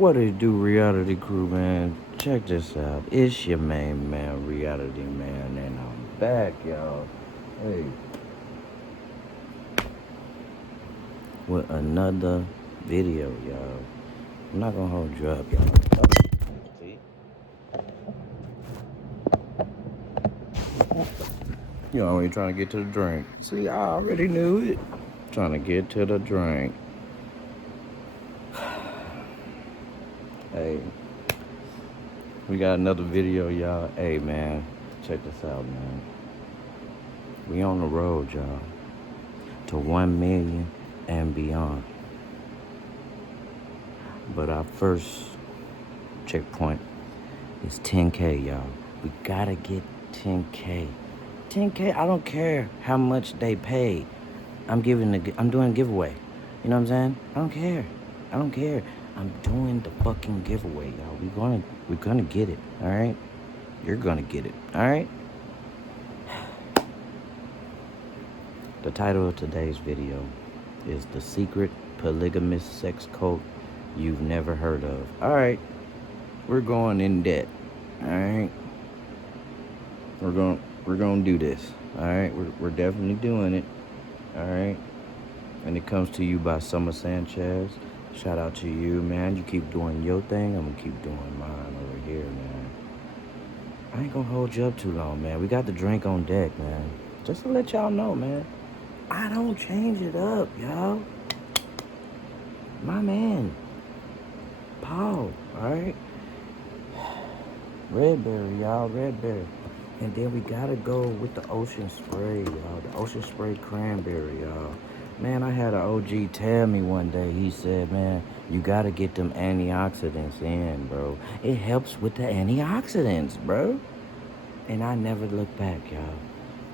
What it do, reality crew, man? Check this out. It's your main man, reality man, and I'm back, y'all. Hey, with another video, y'all. I'm not gonna hold you up, y'all. Oh, see? You always trying to get to the drink. See, I already knew it. Trying to get to the drink. Hey, we got another video, y'all. Hey, man, check this out, man. We on the road, y'all, to 1 million and beyond. But our first checkpoint is 10K, y'all. We gotta get 10K. 10K, I don't care how much they pay. I'm doing a giveaway. You know what I'm saying? I don't care. I'm doing the fucking giveaway, y'all. We're gonna get it, all right? You're gonna get it, all right? The title of today's video is The Secret Polygamist Sex Cult You've Never Heard of. All right, we're going in debt. All right, we're gonna do this. All right, we're definitely doing it. All right, and it comes to you by Summer Sanchez. Shout out to you, man. You keep doing your thing. I'm gonna keep doing mine over here, man. I ain't gonna hold you up too long, man. We got the drink on deck, man. Just to let y'all know, man. I don't change it up, y'all. My man, Paul, alright? Red berry, y'all, red berry. And then we gotta go with the ocean spray, y'all. The ocean spray cranberry, y'all. Man, I had an OG tell me one day, he said, man, you gotta get them antioxidants in, bro. It helps with the antioxidants, bro. And I never look back, y'all.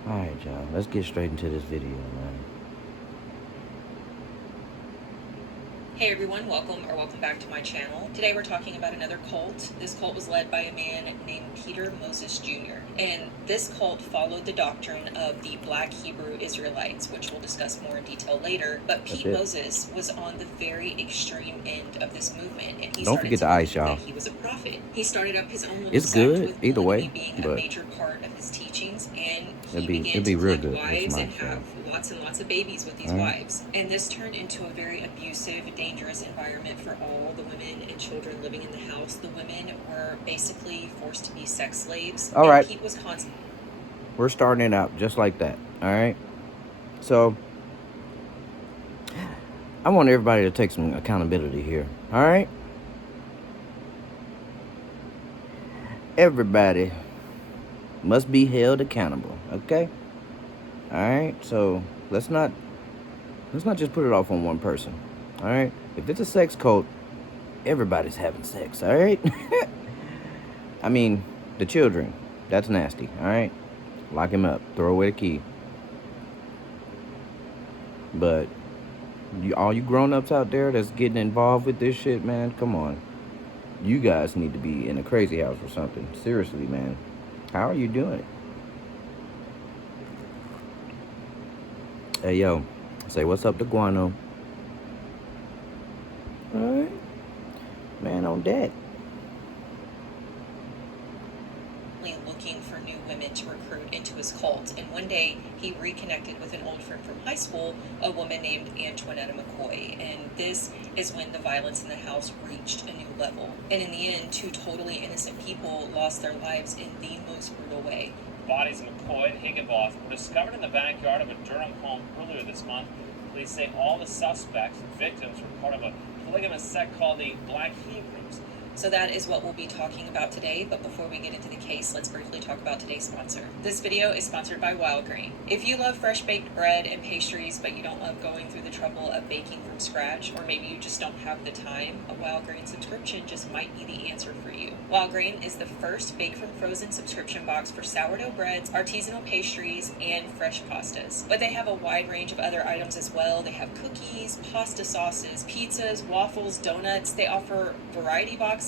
Alright, y'all, let's get straight into this video, man. Hey everyone, welcome back to my channel. Today we're talking about another cult. This cult was led by a man named Peter Moses Jr. And this cult followed the doctrine of the Black Hebrew Israelites, which we'll discuss more in detail later. But Pete Moses was on the very extreme end of this movement, and he Don't forget the ice, y'all. that he was a prophet. He started up his own little it's sect good with either way, being a major part of his teachings, and he it'd began be to real collect good wives and have lots and lots of babies with these wives. And this turned into a very abusive, dangerous environment for all the women and children living in the house. The women were basically forced to be sex slaves. All right. Pete was We're starting it out just like that. All right. So I want everybody to take some accountability here. All right. Everybody must be held accountable. Okay. All right. So let's not just put it off on one person. All right. If it's a sex cult, everybody's having sex. All right. I mean, the children. That's nasty. All right. Lock him up. Throw away the key. But all you grown-ups out there that's getting involved with this shit, man, come on. You guys need to be in a crazy house or something. Seriously, man. How are you doing it? Hey, yo. Say what's up to Guano. All right. Man on deck. looking for new women to recruit into his cult, and one day he reconnected with an old friend from high school, a woman named Antoinetta McCoy, and this is when the violence in the house reached a new level. And in the end, two totally innocent people lost their lives in the most brutal way. Bodies of McCoy and Higginbotham were discovered in the backyard of a Durham home earlier this month. Police say all the suspects and victims were part of a polygamist sect called the Black Hebrews. So that is what we'll be talking about today, but before we get into the case, let's briefly talk about today's sponsor. This video is sponsored by Wild Grain. If you love fresh baked bread and pastries, but you don't love going through the trouble of baking from scratch, or maybe you just don't have the time, a Wild Grain subscription just might be the answer for you. Wild Grain is the first bake from frozen subscription box for sourdough breads, artisanal pastries, and fresh pastas. But they have a wide range of other items as well. They have cookies, pasta sauces, pizzas, waffles, donuts. They offer variety boxes,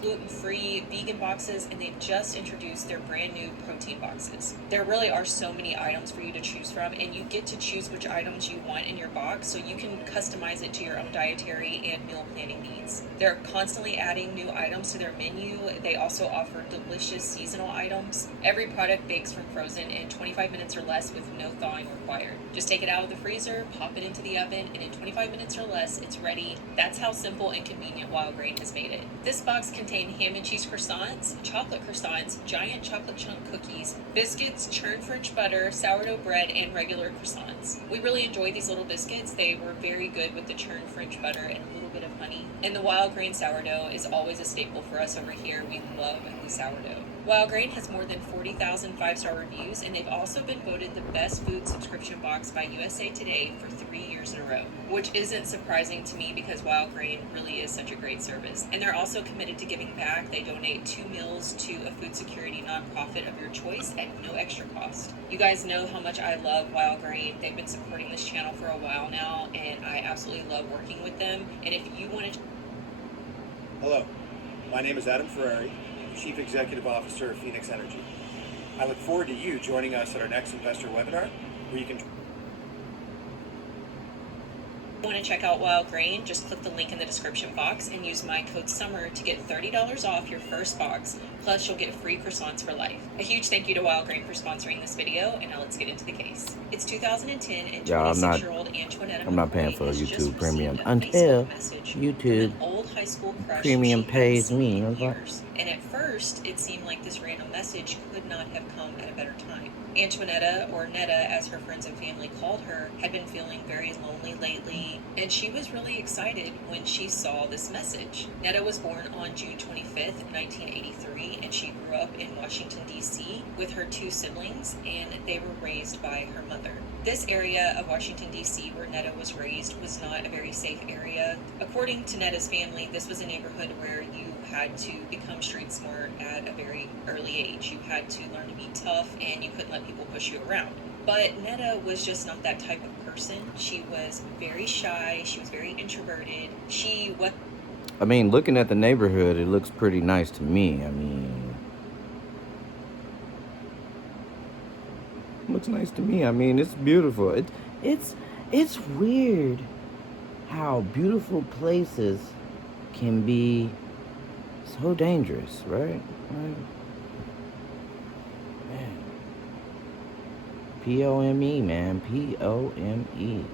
gluten-free, vegan boxes, and they've just introduced their brand new protein boxes. There really are so many items for you to choose from, and you get to choose which items you want in your box, so you can customize it to your own dietary and meal planning needs. They're constantly adding new items to their menu. They also offer delicious seasonal items. Every product bakes from frozen in 25 minutes or less with no thawing required. Just take it out of the freezer, pop it into the oven, and in 25 minutes or less, it's ready. That's how simple and convenient Wild Grain has made it. This box contained ham and cheese croissants, chocolate croissants, giant chocolate chunk cookies, biscuits, churned French butter, sourdough bread, and regular croissants. We really enjoyed these little biscuits. They were very good with the churned French butter and a little bit of honey. And the Wild Grain sourdough is always a staple for us over here. We love the sourdough. Wild Grain has more than 40,000 5-star reviews, and they've also been voted the best food subscription box by USA Today for 3 years in a row, which isn't surprising to me because Wild Grain really is such a great service. And they're also committed to giving back. They donate 2 meals to a food security nonprofit of your choice at no extra cost. You guys know how much I love Wild Grain. They've been supporting this channel for a while now, and I absolutely love working with them. And if you want to... Hello, my name is Adam Ferrari, Chief Executive Officer of Phoenix Energy. I look forward to you joining us at our next investor webinar, where you can want to check out Wild Grain, just click the link in the description box and use my code SUMMER to get $30 off your first box, plus you'll get free croissants for life. A huge thank you to Wild Grain for sponsoring this video, and now let's get into the case. It's 2010 and 26-year-old Antoinette I'm not paying for has YouTube just Premium received a until Facebook message YouTube from an old high school crush Premium she hadn't pays seen me. in I was like, years. And at first, it seemed like this random message could not have come at a better time. Antoinetta, or Netta as her friends and family called her, had been feeling very lonely lately, and she was really excited when she saw this message. Netta was born on June 25th, 1983, and she grew up in Washington, D.C. with her 2 siblings, and they were raised by her mother. This area of Washington, D.C. where Netta was raised was not a very safe area. According to Netta's family, this was a neighborhood where you had to become street smart at a very early age. You had to learn to be tough, and you couldn't let people push you around. But Netta was just not that type of person. She was very shy. She was very introverted. I mean, looking at the neighborhood, it looks pretty nice to me. I mean, looks nice to me. I mean, it's beautiful. It's weird how beautiful places can be so dangerous, right? Man. P-O-M-E, man. P-O-M-E.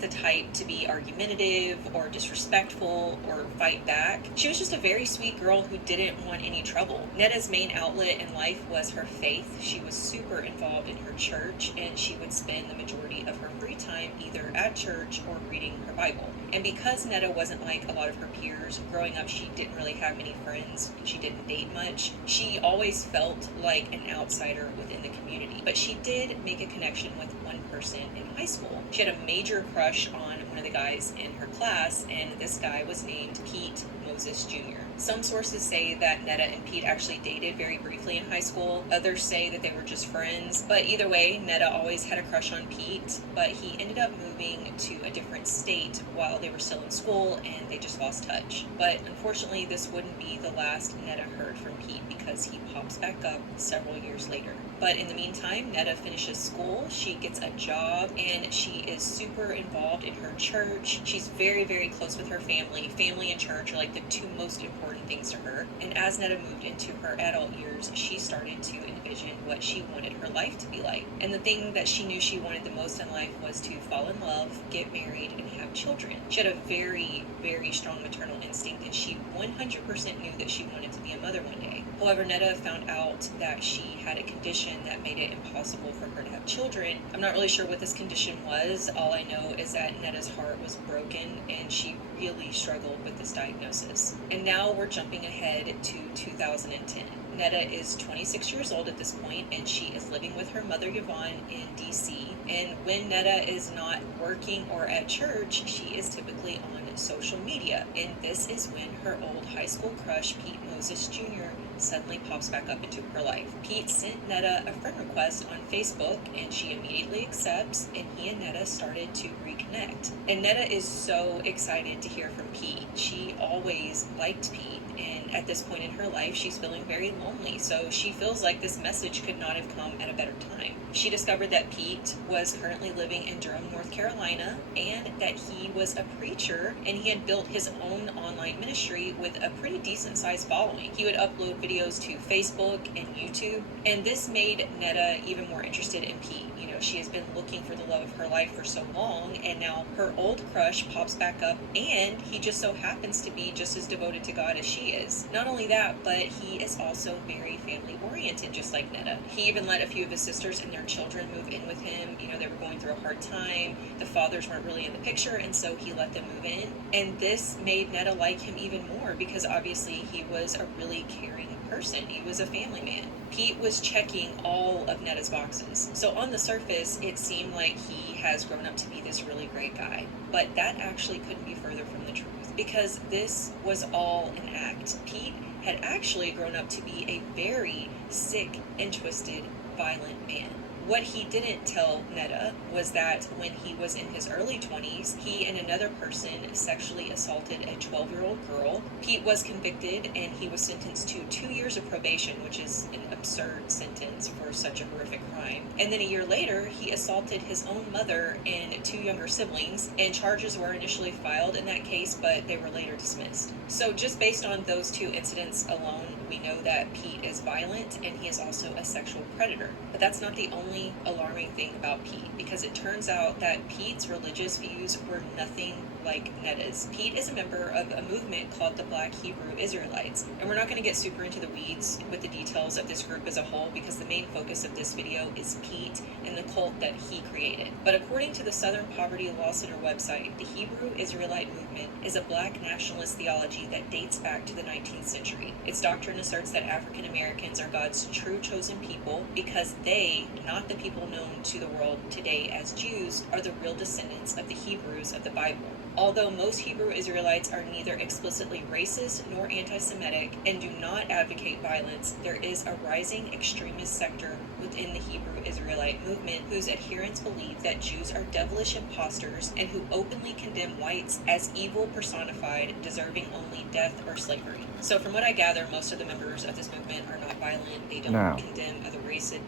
The type to be argumentative or disrespectful or fight back. She was just a very sweet girl who didn't want any trouble. Netta's main outlet in life was her faith. She was super involved in her church, and she would spend the majority of her free time either at church or reading her Bible. And because Netta wasn't like a lot of her peers, growing up she didn't really have many friends and she didn't date much, she always felt like an outsider within the community. But she did make a connection with one person in high school. She had a major crush on one of the guys in her class, and this guy was named Pete Moses Jr. Some sources say that Netta and Pete actually dated very briefly in high school. Others say that they were just friends. But either way, Netta always had a crush on Pete, but he ended up moving to a different state while they were still in school, and they just lost touch. But unfortunately, this wouldn't be the last Netta heard from Pete because he pops back up several years later. But in the meantime, Netta finishes school, she gets a job, and she is super involved in her church. She's very, very close with her family. Family and church are like the 2 most important things to her. And as Netta moved into her adult years, she started to envision what she wanted her life to be like. And the thing that she knew she wanted the most in life was to fall in love, get married, and have children. She had a very, very strong maternal instinct, and she 100% knew that she wanted to be a mother one day. However, Netta found out that she had a condition that made it impossible for her to have children. I'm not really sure what this condition was. All I know is that Netta's heart was broken, and she really struggled with this diagnosis. And now we're jumping ahead to 2010. Netta is 26 years old at this point, and she is living with her mother Yvonne in DC. And when Netta is not working or at church, she is typically on social media. And this is when her old high school crush, Pete Moses Jr., suddenly pops back up into her life. Pete sent Netta a friend request on Facebook, and she immediately accepts, and he and Netta started to reconnect. And Netta is so excited to hear from Pete. She always liked Pete, and at this point in her life, she's feeling very lonely, so she feels like this message could not have come at a better time. She discovered that Pete was currently living in Durham, North Carolina, and that he was a preacher, and he had built his own online ministry with a pretty decent sized following. He would upload videos to Facebook and YouTube, and this made Netta even more interested in Pete. You know, she has been looking for the love of her life for so long, and now her old crush pops back up, and he just so happens to be just as devoted to God as she is. Not only that, but he is also very family oriented, just like Netta. He even let a few of his sisters and their children move in with him. You know, they were going through a hard time. The fathers weren't really in the picture, and so he let them move in. And this made Netta like him even more, because obviously he was a really caring person. He was a family man. Pete was checking all of Netta's boxes. So on the surface, it seemed like he has grown up to be this really great guy. But that actually couldn't be further from the truth, because this was all an act. Pete had actually grown up to be a very sick and twisted, violent man. What he didn't tell Netta was that when he was in his early 20s, he and another person sexually assaulted a 12-year-old girl. Pete was convicted, and he was sentenced to 2 years of probation, which is an absurd sentence for such a horrific crime. And then a year later, he assaulted his own mother and 2 younger siblings, and charges were initially filed in that case, but they were later dismissed. So just based on those 2 incidents alone, we know that Pete is violent, and he is also a sexual predator. But that's not the only alarming thing about Pete, because it turns out that Pete's religious views were nothing like Netta's. Pete is a member of a movement called the Black Hebrew Israelites, and we're not going to get super into the weeds with the details of this group as a whole, because the main focus of this video is Pete and the cult that he created. But according to the Southern Poverty Law Center website, the Hebrew Israelite movement is a black nationalist theology that dates back to the 19th century. Its doctrine asserts that African Americans are God's true chosen people, because they, not the people known to the world today as Jews, are the real descendants of the Hebrews of the Bible. Although most Hebrew Israelites are neither explicitly racist nor anti-Semitic and do not advocate violence, there is a rising extremist sector within the Hebrew Israelite movement whose adherents believe that Jews are devilish imposters, and who openly condemn whites as evil personified, deserving only death or slavery. So from what I gather, most of the members of this movement are not violent. They don't condemn other races.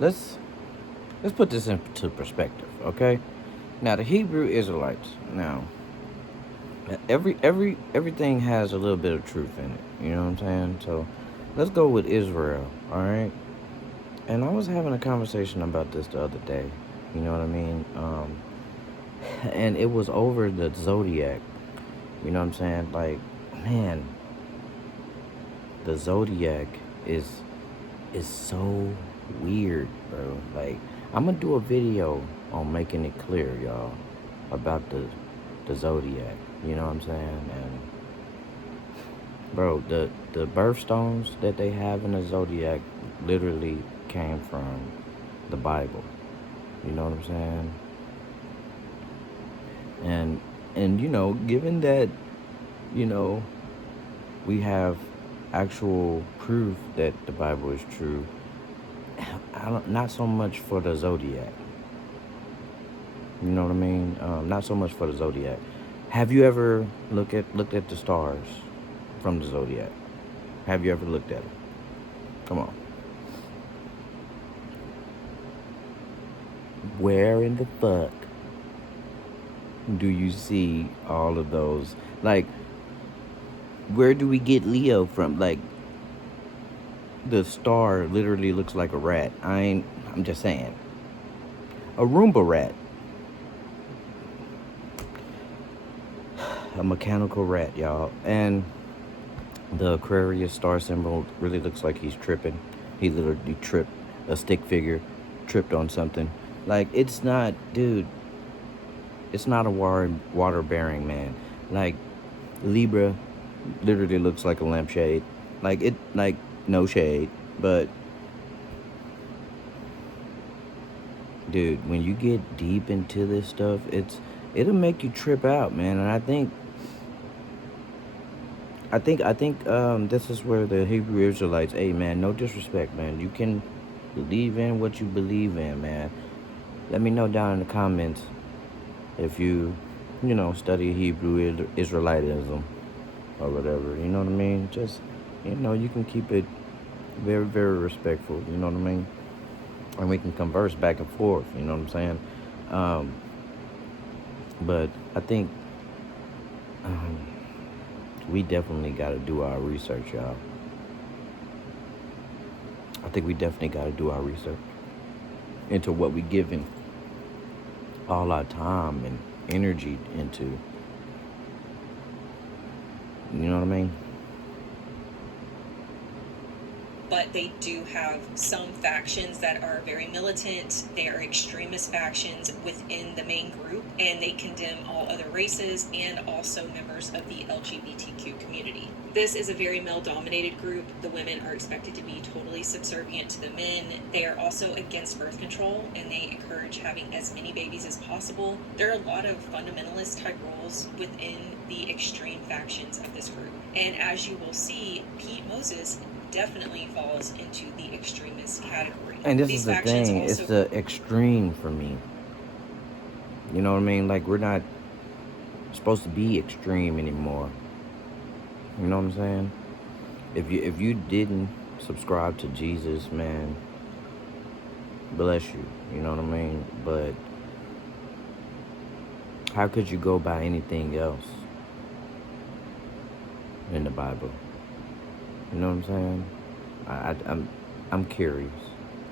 Let's put this into perspective, okay? Now, the Hebrew Israelites. Now, everything has a little bit of truth in it. You know what I'm saying? So, let's go with Israel. All right. And I was having a conversation about this the other day. You know what I mean? And it was over the zodiac. You know what I'm saying? Like, man, the zodiac is so weird, bro. Like, I'm gonna do a video on making it clear, y'all, about the zodiac. You know what I'm saying? And bro, the birthstones that they have in the zodiac literally came from the Bible. You know what I'm saying? And you know, given that, you know, we have actual proof that the Bible is true, not so much for the zodiac. You know what I mean? Not so much for the zodiac. Have you ever looked at the stars from the zodiac? Have you ever looked at them? Come on. Where in the fuck do you see all of those? Like, where do we get Leo from? Like, the star literally looks like a rat. I'm just saying. A Roomba rat. A mechanical rat, y'all. And the Aquarius star symbol really looks like he's tripping. He literally tripped. A stick figure tripped on something. Like, it's not, dude, it's not a water-bearing man. Like, Libra literally looks like a lampshade. Like, no shade, but dude, when you get deep into this stuff, it'll make you trip out, man. And I think I think this is where the Hebrew Israelites, hey man, no disrespect, man. You can believe in what you believe in, man. Let me know down in the comments if you study Hebrew Israelitism or whatever. You know what I mean? Just, you can keep it very, very respectful. You know what I mean? And we can converse back and forth. You know what I'm saying? Um, but I think um, we definitely got to do our research, y'all. I think we definitely got to do our research into what we giving all our time and energy into. You know what I mean? But they do have some factions that are very militant. They are extremist factions within the main group, and they condemn all other races and also members of the LGBTQ community. This is a very male-dominated group. The women are expected to be totally subservient to the men. They are also against birth control, and they encourage having as many babies as possible. There are a lot of fundamentalist type roles within the extreme factions of this group. And as you will see, Pete Moses definitely falls into the extremist category. And this These is the factions thing. It's the extreme for me. You know what I mean? Like, we're not supposed to be extreme anymore. You know what I'm saying? If you didn't subscribe to Jesus, man, bless you. You know what I mean? But how could you go by anything else in the Bible? You know what I'm saying? I'm curious.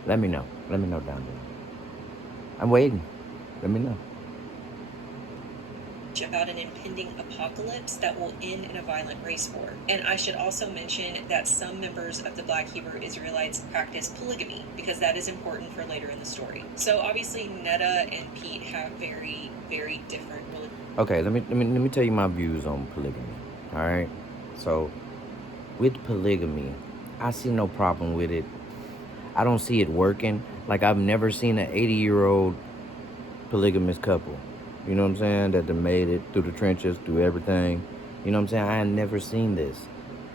Let me know. Let me know down there. I'm waiting. Let me know. about an impending apocalypse that will end in a violent race war. And I should also mention that some members of the Black Hebrew Israelites practice polygamy, because that is important for later in the story. So obviously Netta and Pete have very, very different religions. Okay, let me tell you my views on polygamy. All right, so with polygamy, I see no problem with it. I don't see it working. Like, I've never seen an 80-year-old polygamous couple. You know what I'm saying? That they made it through the trenches, through everything. You know what I'm saying? I had never seen this.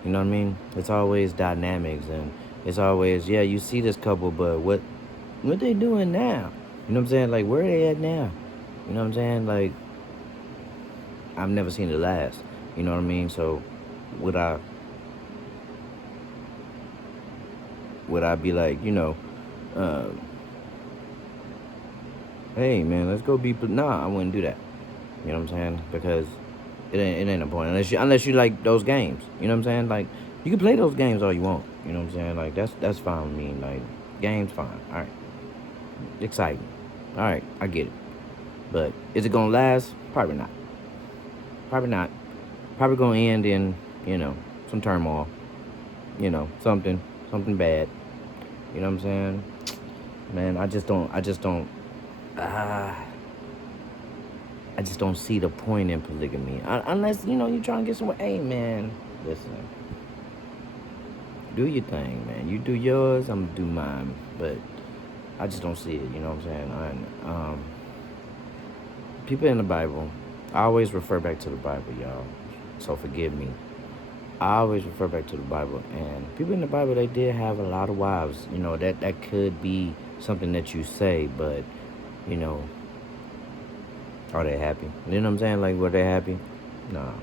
You know what I mean? It's always dynamics, and it's always, yeah, you see this couple, but what they doing now? You know what I'm saying? Like, where they at now? You know what I'm saying? Like, I've never seen it last. You know what I mean? So would I be like, uh, hey man, let's go be nah, I wouldn't do that. You know what I'm saying? Because it ain't a point unless you like those games. You know what I'm saying? Like, you can play those games all you want. You know what I'm saying? Like, that's fine with me. Like, games fine. All right, exciting. All right, I get it. But is it gonna last? Probably not. Probably not. Probably gonna end in some turmoil. Something bad. You know what I'm saying? Man, I just don't see the point in polygamy. Unless, you're trying to get somewhere. Hey, man, listen. Do your thing, man. You do yours, I'm going to do mine. But I just don't see it, you know what I'm saying? People in the Bible, I always refer back to the Bible, y'all. So forgive me. I always refer back to the Bible. And people in the Bible, they did have a lot of wives. That could be something that you say, but, are they happy? You know what I'm saying? Like, were they happy? No.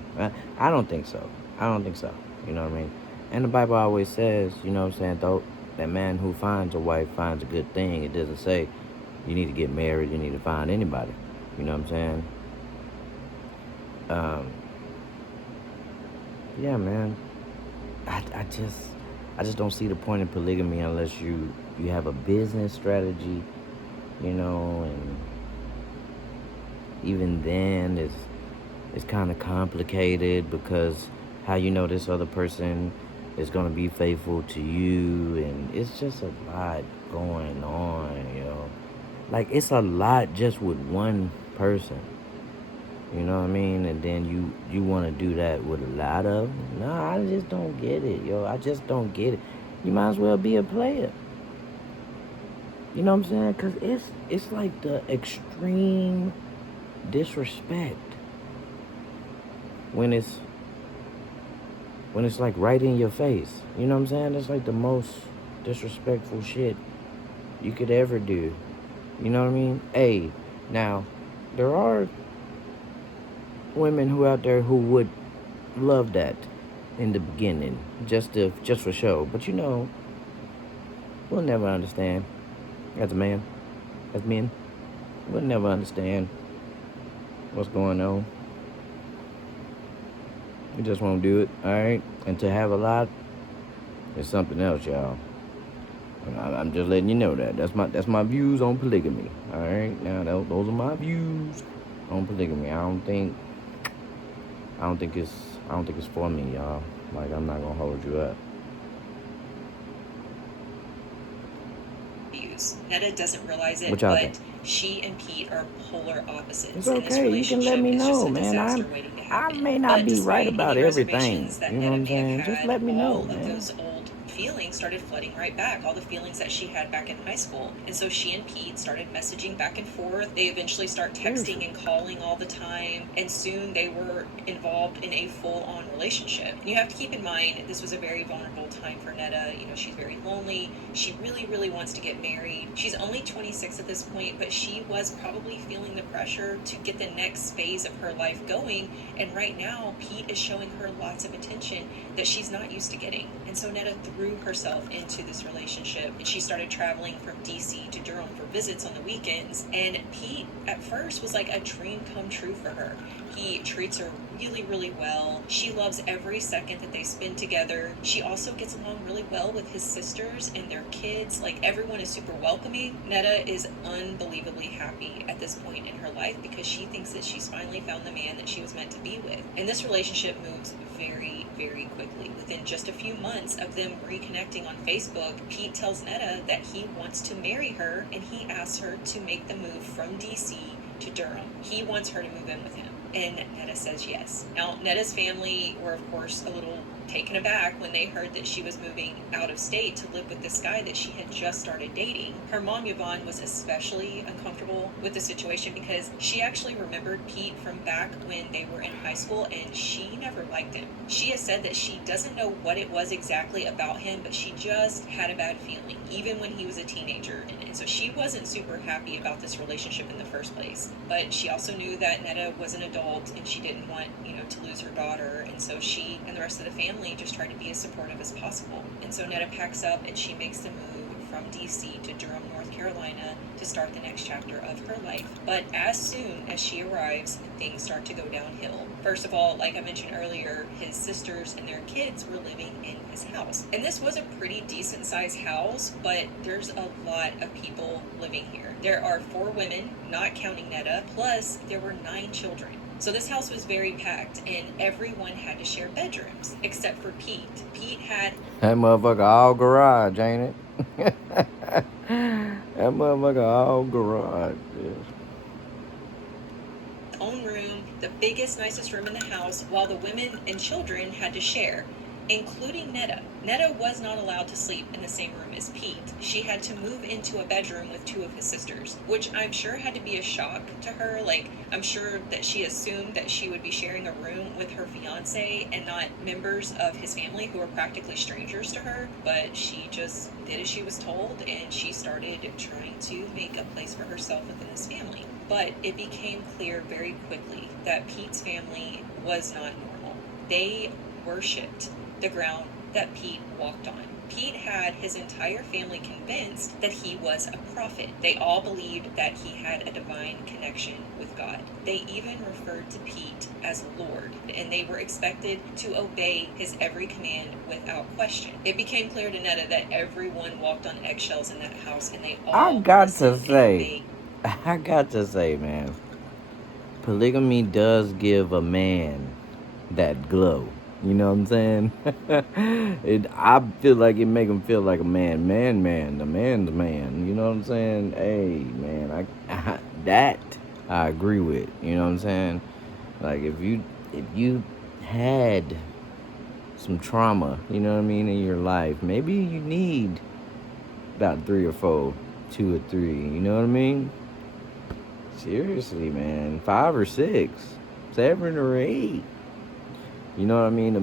I don't think so. I don't think so. You know what I mean? And the Bible always says, you know what I'm saying, though, that man who finds a wife finds a good thing. It doesn't say you need to get married, you need to find anybody. You know what I'm saying? Yeah, man. I just don't see the point in polygamy unless you have a business strategy, and even then it's kind of complicated, because how this other person is going to be faithful to you, and it's just a lot going on. Like, it's a lot just with one person. You know what I mean? And then you want to do that with a lot of them? No, I just don't get it, yo. I just don't get it. You might as well be a player. You know what I'm saying? Because it's like the extreme disrespect when it's when it's like right in your face. You know what I'm saying? It's like the most disrespectful shit you could ever do. You know what I mean? Hey, now, there are women who out there who would love that in the beginning, just for show. But you know, we'll never understand. As a man, as men, we'll never understand what's going on. We just won't do it, alright? And to have a lot is something else, y'all. I'm just letting you know that. That's my views on polygamy. Alright? Now those are my views on polygamy. I don't think it's for me, y'all. Like, I'm not gonna hold you up. Netta doesn't realize it, What y'all but think? she and Pete are polar opposites. It's And this okay. You can let relationship me is just know, a man. disaster waiting to I happen. may not But be right despite about any everything. reservations that You know what Netta I'm may have saying? had, Just let me know, all of man. those old feelings started flooding right back, all the feelings that she had back in high school. And so she and Pete started messaging back and forth. They eventually start texting and calling all the time, and soon they were involved in a full-on relationship. And you have to keep in mind, this was a very vulnerable time for Netta. You know, she's very lonely. She really, really wants to get married. She's only 26 at this point, but she was probably feeling the pressure to get the next phase of her life going. And right now, Pete is showing her lots of attention that she's not used to getting. And so Netta threw herself into this relationship, and she started traveling from DC to Durham for visits on the weekends. And Pete at first was like a dream come true for her. He treats her really, really well. She loves every second that they spend together. She also gets along really well with his sisters and their kids. Like, everyone is super welcoming. Netta is unbelievably happy at this point in her life because she thinks that she's finally found the man that she was meant to be with. And this relationship moves very, very quickly. Within just a few months of them reconnecting on Facebook, Pete tells Netta that he wants to marry her, and he asks her to make the move from DC to Durham. He wants her to move in with him, and Netta says yes. Now, Netta's family were, of course, a little taken aback when they heard that she was moving out of state to live with this guy that she had just started dating. Her mom, Yvonne, was especially uncomfortable with the situation because she actually remembered Pete from back when they were in high school, and she never liked him. She has said that she doesn't know what it was exactly about him, but she just had a bad feeling, even when he was a teenager. And so she wasn't super happy about this relationship in the first place. But she also knew that Netta was an adult and she didn't want, to lose her daughter. And so she and the rest of the family just tried to be as supportive as possible. And so Netta packs up and she makes the move from DC to Durham, North Carolina to start the next chapter of her life. But as soon as she arrives, things start to go downhill. First of all, like I mentioned earlier, his sisters and their kids were living in his house. And this was a pretty decent sized house, but there's a lot of people living here. There are 4 women, not counting Netta, plus there were 9 children. So this house was very packed, and everyone had to share bedrooms, except for Pete. Pete had... That motherfucker all garage, ain't it? That motherfucker all garage. Yes. own room, the biggest, nicest room in the house, while the women and children had to share, including Netta. Netta was not allowed to sleep in the same room as Pete. She had to move into a bedroom with 2 of his sisters, which I'm sure had to be a shock to her. Like, I'm sure that she assumed that she would be sharing a room with her fiance and not members of his family who were practically strangers to her, but she just did as she was told, and she started trying to make a place for herself within this family. But it became clear very quickly that Pete's family was not normal. They worshipped the ground that Pete walked on. Pete had his entire family convinced that he was a prophet. They all believed that he had a divine connection with God. They even referred to Pete as Lord, and they were expected to obey his every command without question. It became clear to Netta that everyone walked on eggshells in that house, and they all I got to say, man, polygamy does give a man that glow. You know what I'm saying? I feel like it make him feel like a man. The man's man. You know what I'm saying? Hey, man, that I agree with. You know what I'm saying? Like, if you had some trauma, you know what I mean, in your life, maybe you need about 3 or 4, 2 or 3. You know what I mean? Seriously, man, 5 or 6, 7 or 8. You know what I mean?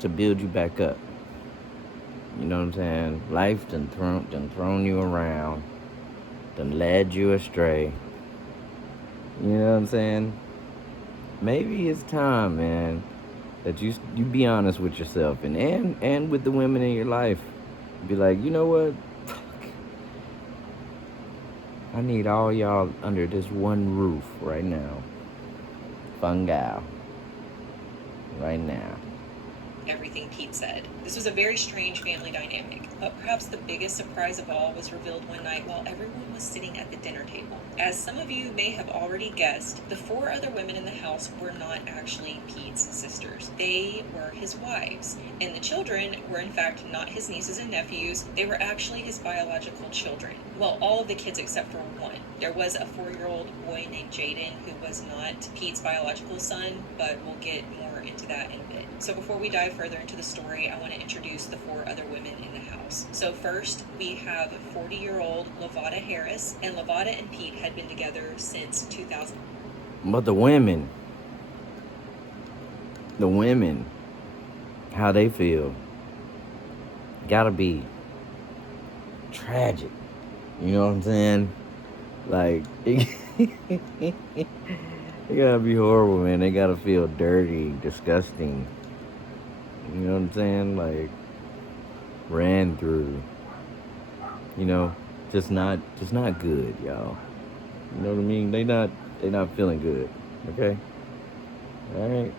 To build you back up. You know what I'm saying? Life done thrown you around, done led you astray. You know what I'm saying? Maybe it's time, man, that you be honest with yourself and with the women in your life. Be like, you know what? I need all y'all under this one roof right now. Fungal. Right now. Everything Pete said. This was a very strange family dynamic, but perhaps the biggest surprise of all was revealed one night while everyone was sitting at the dinner table. As some of you may have already guessed, the 4 other women in the house were not actually Pete's sisters. They were his wives, and the children were in fact not his nieces and nephews. They were actually his biological children. Well, all of the kids except for one. There was a 4-year-old boy named Jaden who was not Pete's biological son, but we'll get more into that in a bit. So before we dive further into the story, I want to introduce the 4 other women in the house. So first, we have 40-year-old Lavada Harris, and Lavada and Pete had been together since 2000. But the women, how they feel, gotta be tragic. You know what I'm saying? Like, it gotta be horrible, man. They gotta feel dirty, disgusting. You know what I'm saying? Like, ran through. You know, just not good, y'all. You know what I mean? They not feeling good. Okay? All right.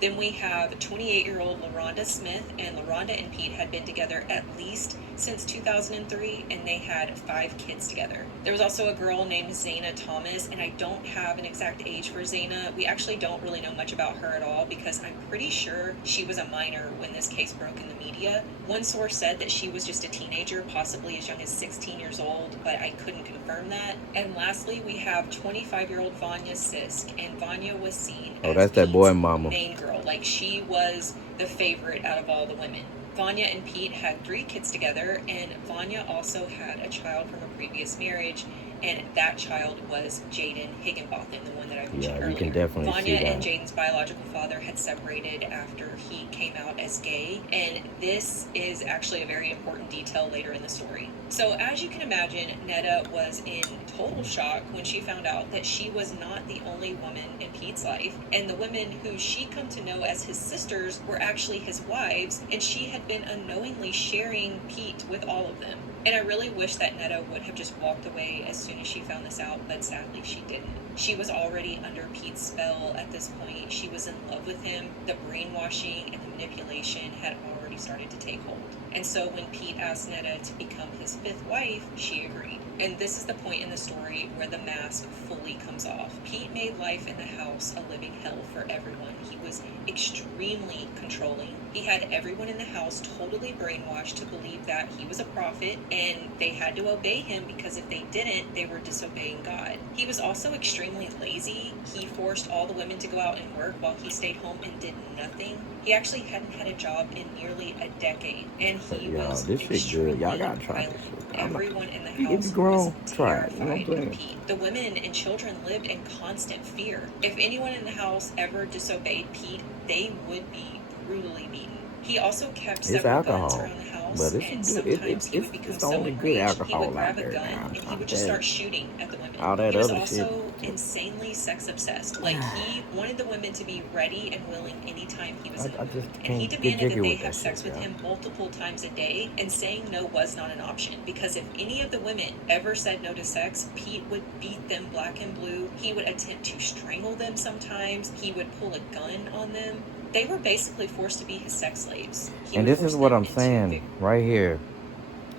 Then we have 28-year-old LaRonda Smith, and LaRonda and Pete had been together at least since 2003, and they had 5 kids together. There was also a girl named Zaina Thomas, and I don't have an exact age for Zaina. We actually don't really know much about her at all because I'm pretty sure she was a minor when this case broke in the media. One source said that she was just a teenager, possibly as young as 16 years old, but I couldn't confirm that. And lastly, we have 25-year-old Vanya Sisk, and Vanya was seen as that's that boy Pete's mama. main girl. Like, she was the favorite out of all the women. Vanya and Pete had 3 kids together, and Vanya also had a child from a previous marriage, and that child was Jaden Higginbotham, the one that I mentioned earlier. You can definitely Vanya see that. and Jaden's biological father had separated after he came out as gay, and this is actually a very important detail later in the story. So as you can imagine, Netta was in total shock when she found out that she was not the only woman in Pete's life, and the women who she come to know as his sisters were actually his wives, and she had been unknowingly sharing Pete with all of them. And I really wish that Netta would have just walked away as soon as she found this out, but sadly she didn't. She was already under Pete's spell at this point. She was in love with him. The brainwashing and the manipulation had already started to take hold. And so when Pete asked Netta to become his 5th wife, she agreed. And this is the point in the story where the mask fully comes off. Pete made life in the house a living hell for everyone. He was extremely controlling. He had everyone in the house totally brainwashed to believe that he was a prophet and they had to obey him because if they didn't, they were disobeying God. He was also extremely lazy. He forced all the women to go out and work while he stayed home and did nothing. He actually hadn't had a job in nearly a decade, and he was this shit good. Y'all gotta try this shit. Everyone in the house was terrified of Pete. The women and children lived in constant fear. If anyone in the house ever disobeyed Pete, they would be brutally beaten. He also kept several guns around the house, and sometimes he would become so enraged, he would grab a gun and he would just start shooting at the women. He was also insanely sex obsessed. Like, he wanted the women to be ready and willing anytime he was in the mood. And he demanded that they have sex with him multiple times a day, and saying no was not an option, because if any of the women ever said no to sex, Pete would beat them black and blue. He would attempt to strangle them sometimes. He would pull a gun on them. They were basically forced to be his sex slaves. And this is what I'm saying right here.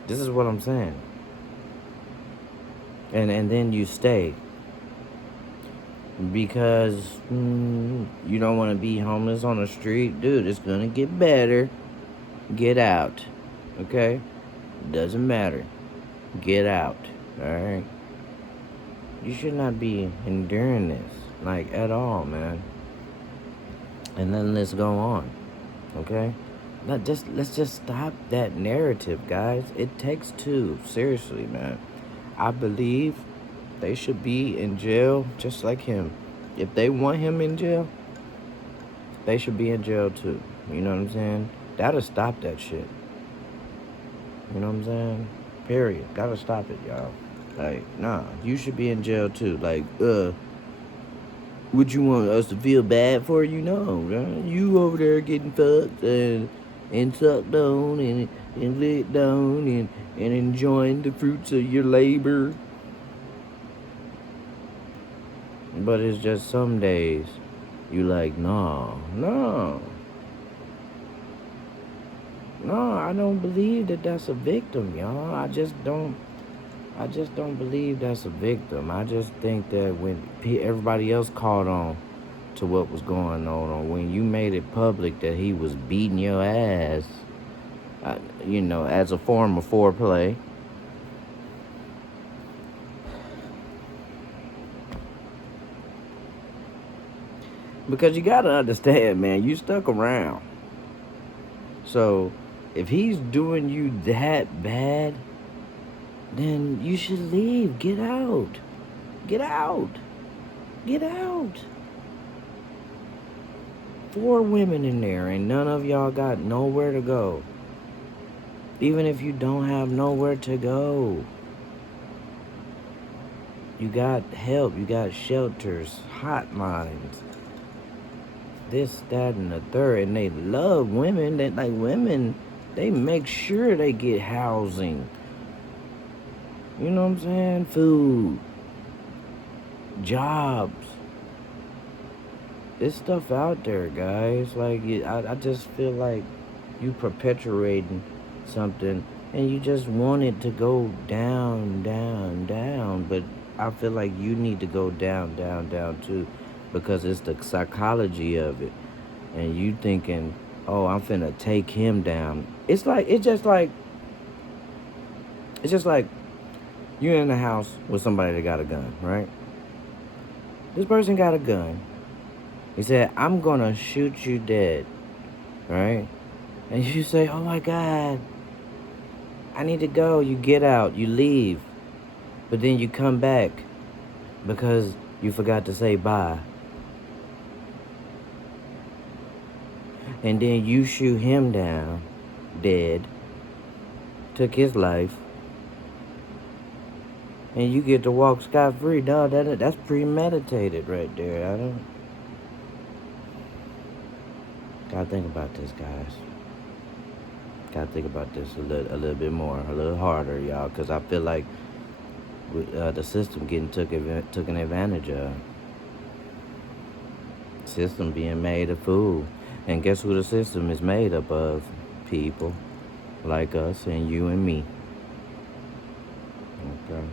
This is what I'm saying. And then you stay. Because you don't want to be homeless on the street. Dude, it's going to get better. Get out. Okay? Doesn't matter. Get out. Alright? You should not be enduring this. Like, at all, man. And then let's go on, okay? Let's just stop that narrative, guys. It takes 2. Seriously, man. I believe They should be in jail just like him. If they want him in jail, they should be in jail too. You know what I'm saying? That'll stop that shit. You know what I'm saying? Period. Gotta stop it, y'all. Like, nah, you should be in jail too. Like, would you want us to feel bad for you? No, right? You over there getting fucked and sucked on and licked on and enjoying the fruits of your labor. But it's just some days you like, no, I don't believe that that's a victim, y'all. I just don't believe that's a victim. I just think that when everybody else caught on to what was going on, or when you made it public that he was beating your ass, as a form of foreplay. Because you gotta understand, man, you stuck around. So, if he's doing you that bad, then you should leave. Get out. Get out. Get out. 4 women in there, and none of y'all got nowhere to go. Even if you don't have nowhere to go, you got help, you got shelters, hotlines, this, that, and the third. And they love women. They like women. They make sure they get housing. You know what I'm saying? Food, jobs. There's stuff out there, guys. Like, I just feel like you perpetuating something and you just want it to go down, down, down. But I feel like you need to go down, down, down too, because it's the psychology of it. And you thinking, oh, I'm finna take him down. It's just like you're in the house with somebody that got a gun, right? This person got a gun. He said, I'm gonna shoot you dead, right? And you say, oh my God, I need to go. You get out, you leave. But then you come back because you forgot to say bye. And then you shoot him down, dead, took his life, and you get to walk scot-free. Dog, that's premeditated right there. Gotta think about this, guys. Gotta think about this a little bit more, a little harder, y'all, because I feel like the system getting taken advantage of. System being made a fool. And guess who the system is made up of? People like us and you and me. Okay.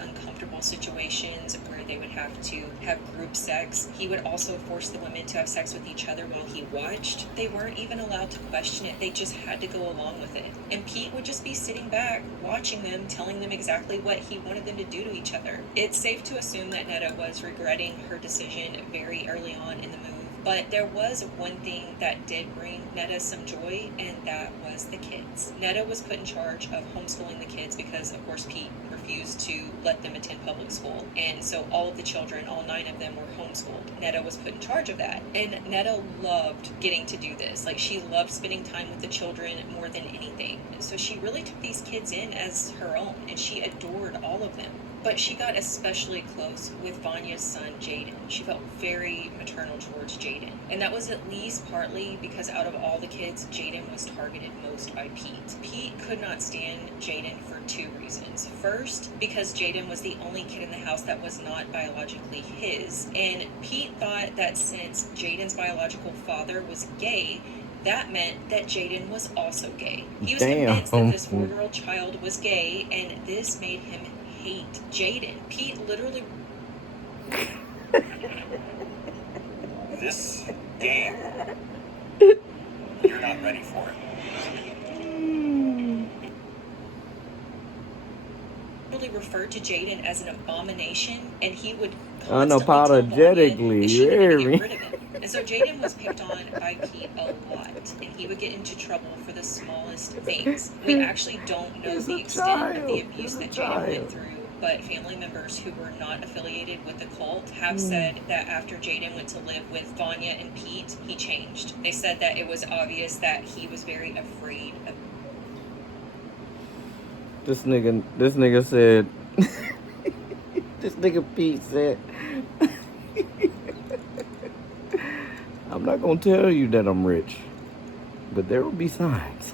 Uncomfortable situations where they would have to have group sex. He would also force the women to have sex with each other while he watched. They weren't even allowed to question it. They just had to go along with it. And Pete would just be sitting back, watching them, telling them exactly what he wanted them to do to each other. It's safe to assume that Netta was regretting her decision very early on in the move. But there was one thing that did bring Netta some joy, and that was the kids. Netta was put in charge of homeschooling the kids because, of course, Pete refused to let them attend public school. And so all of the children, all 9 of them, were homeschooled. Netta was put in charge of that. And Netta loved getting to do this. Like, she loved spending time with the children more than anything. So she really took these kids in as her own, and she adored all of them. But she got especially close with Vanya's son, Jaden. She felt very maternal towards Jaden. And that was at least partly because out of all the kids, Jaden was targeted most by Pete. Pete could not stand Jaden for 2 reasons. First, because Jaden was the only kid in the house that was not biologically his. And Pete thought that since Jaden's biological father was gay, that meant that Jaden was also gay. He was convinced that this 4-year-old child was gay, and this made him hate Jaden. Pete literally... This game, you're not ready for it. really referred to Jaden as an abomination, and he would unapologetically, constantly tell Vanya that she wanted to get rid of him. And so Jaden was picked on by Pete a lot, and he would get into trouble for the smallest things. We actually don't know He's the a extent of the child. abuse He's a that Jaden went child. through, but family members who were not affiliated with the cult have said that after Jaden went to live with Vanya and Pete, he changed. They said that it was obvious that he was very afraid of. This nigga said, this nigga Pete said, I'm not gonna tell you that I'm rich, but there will be signs.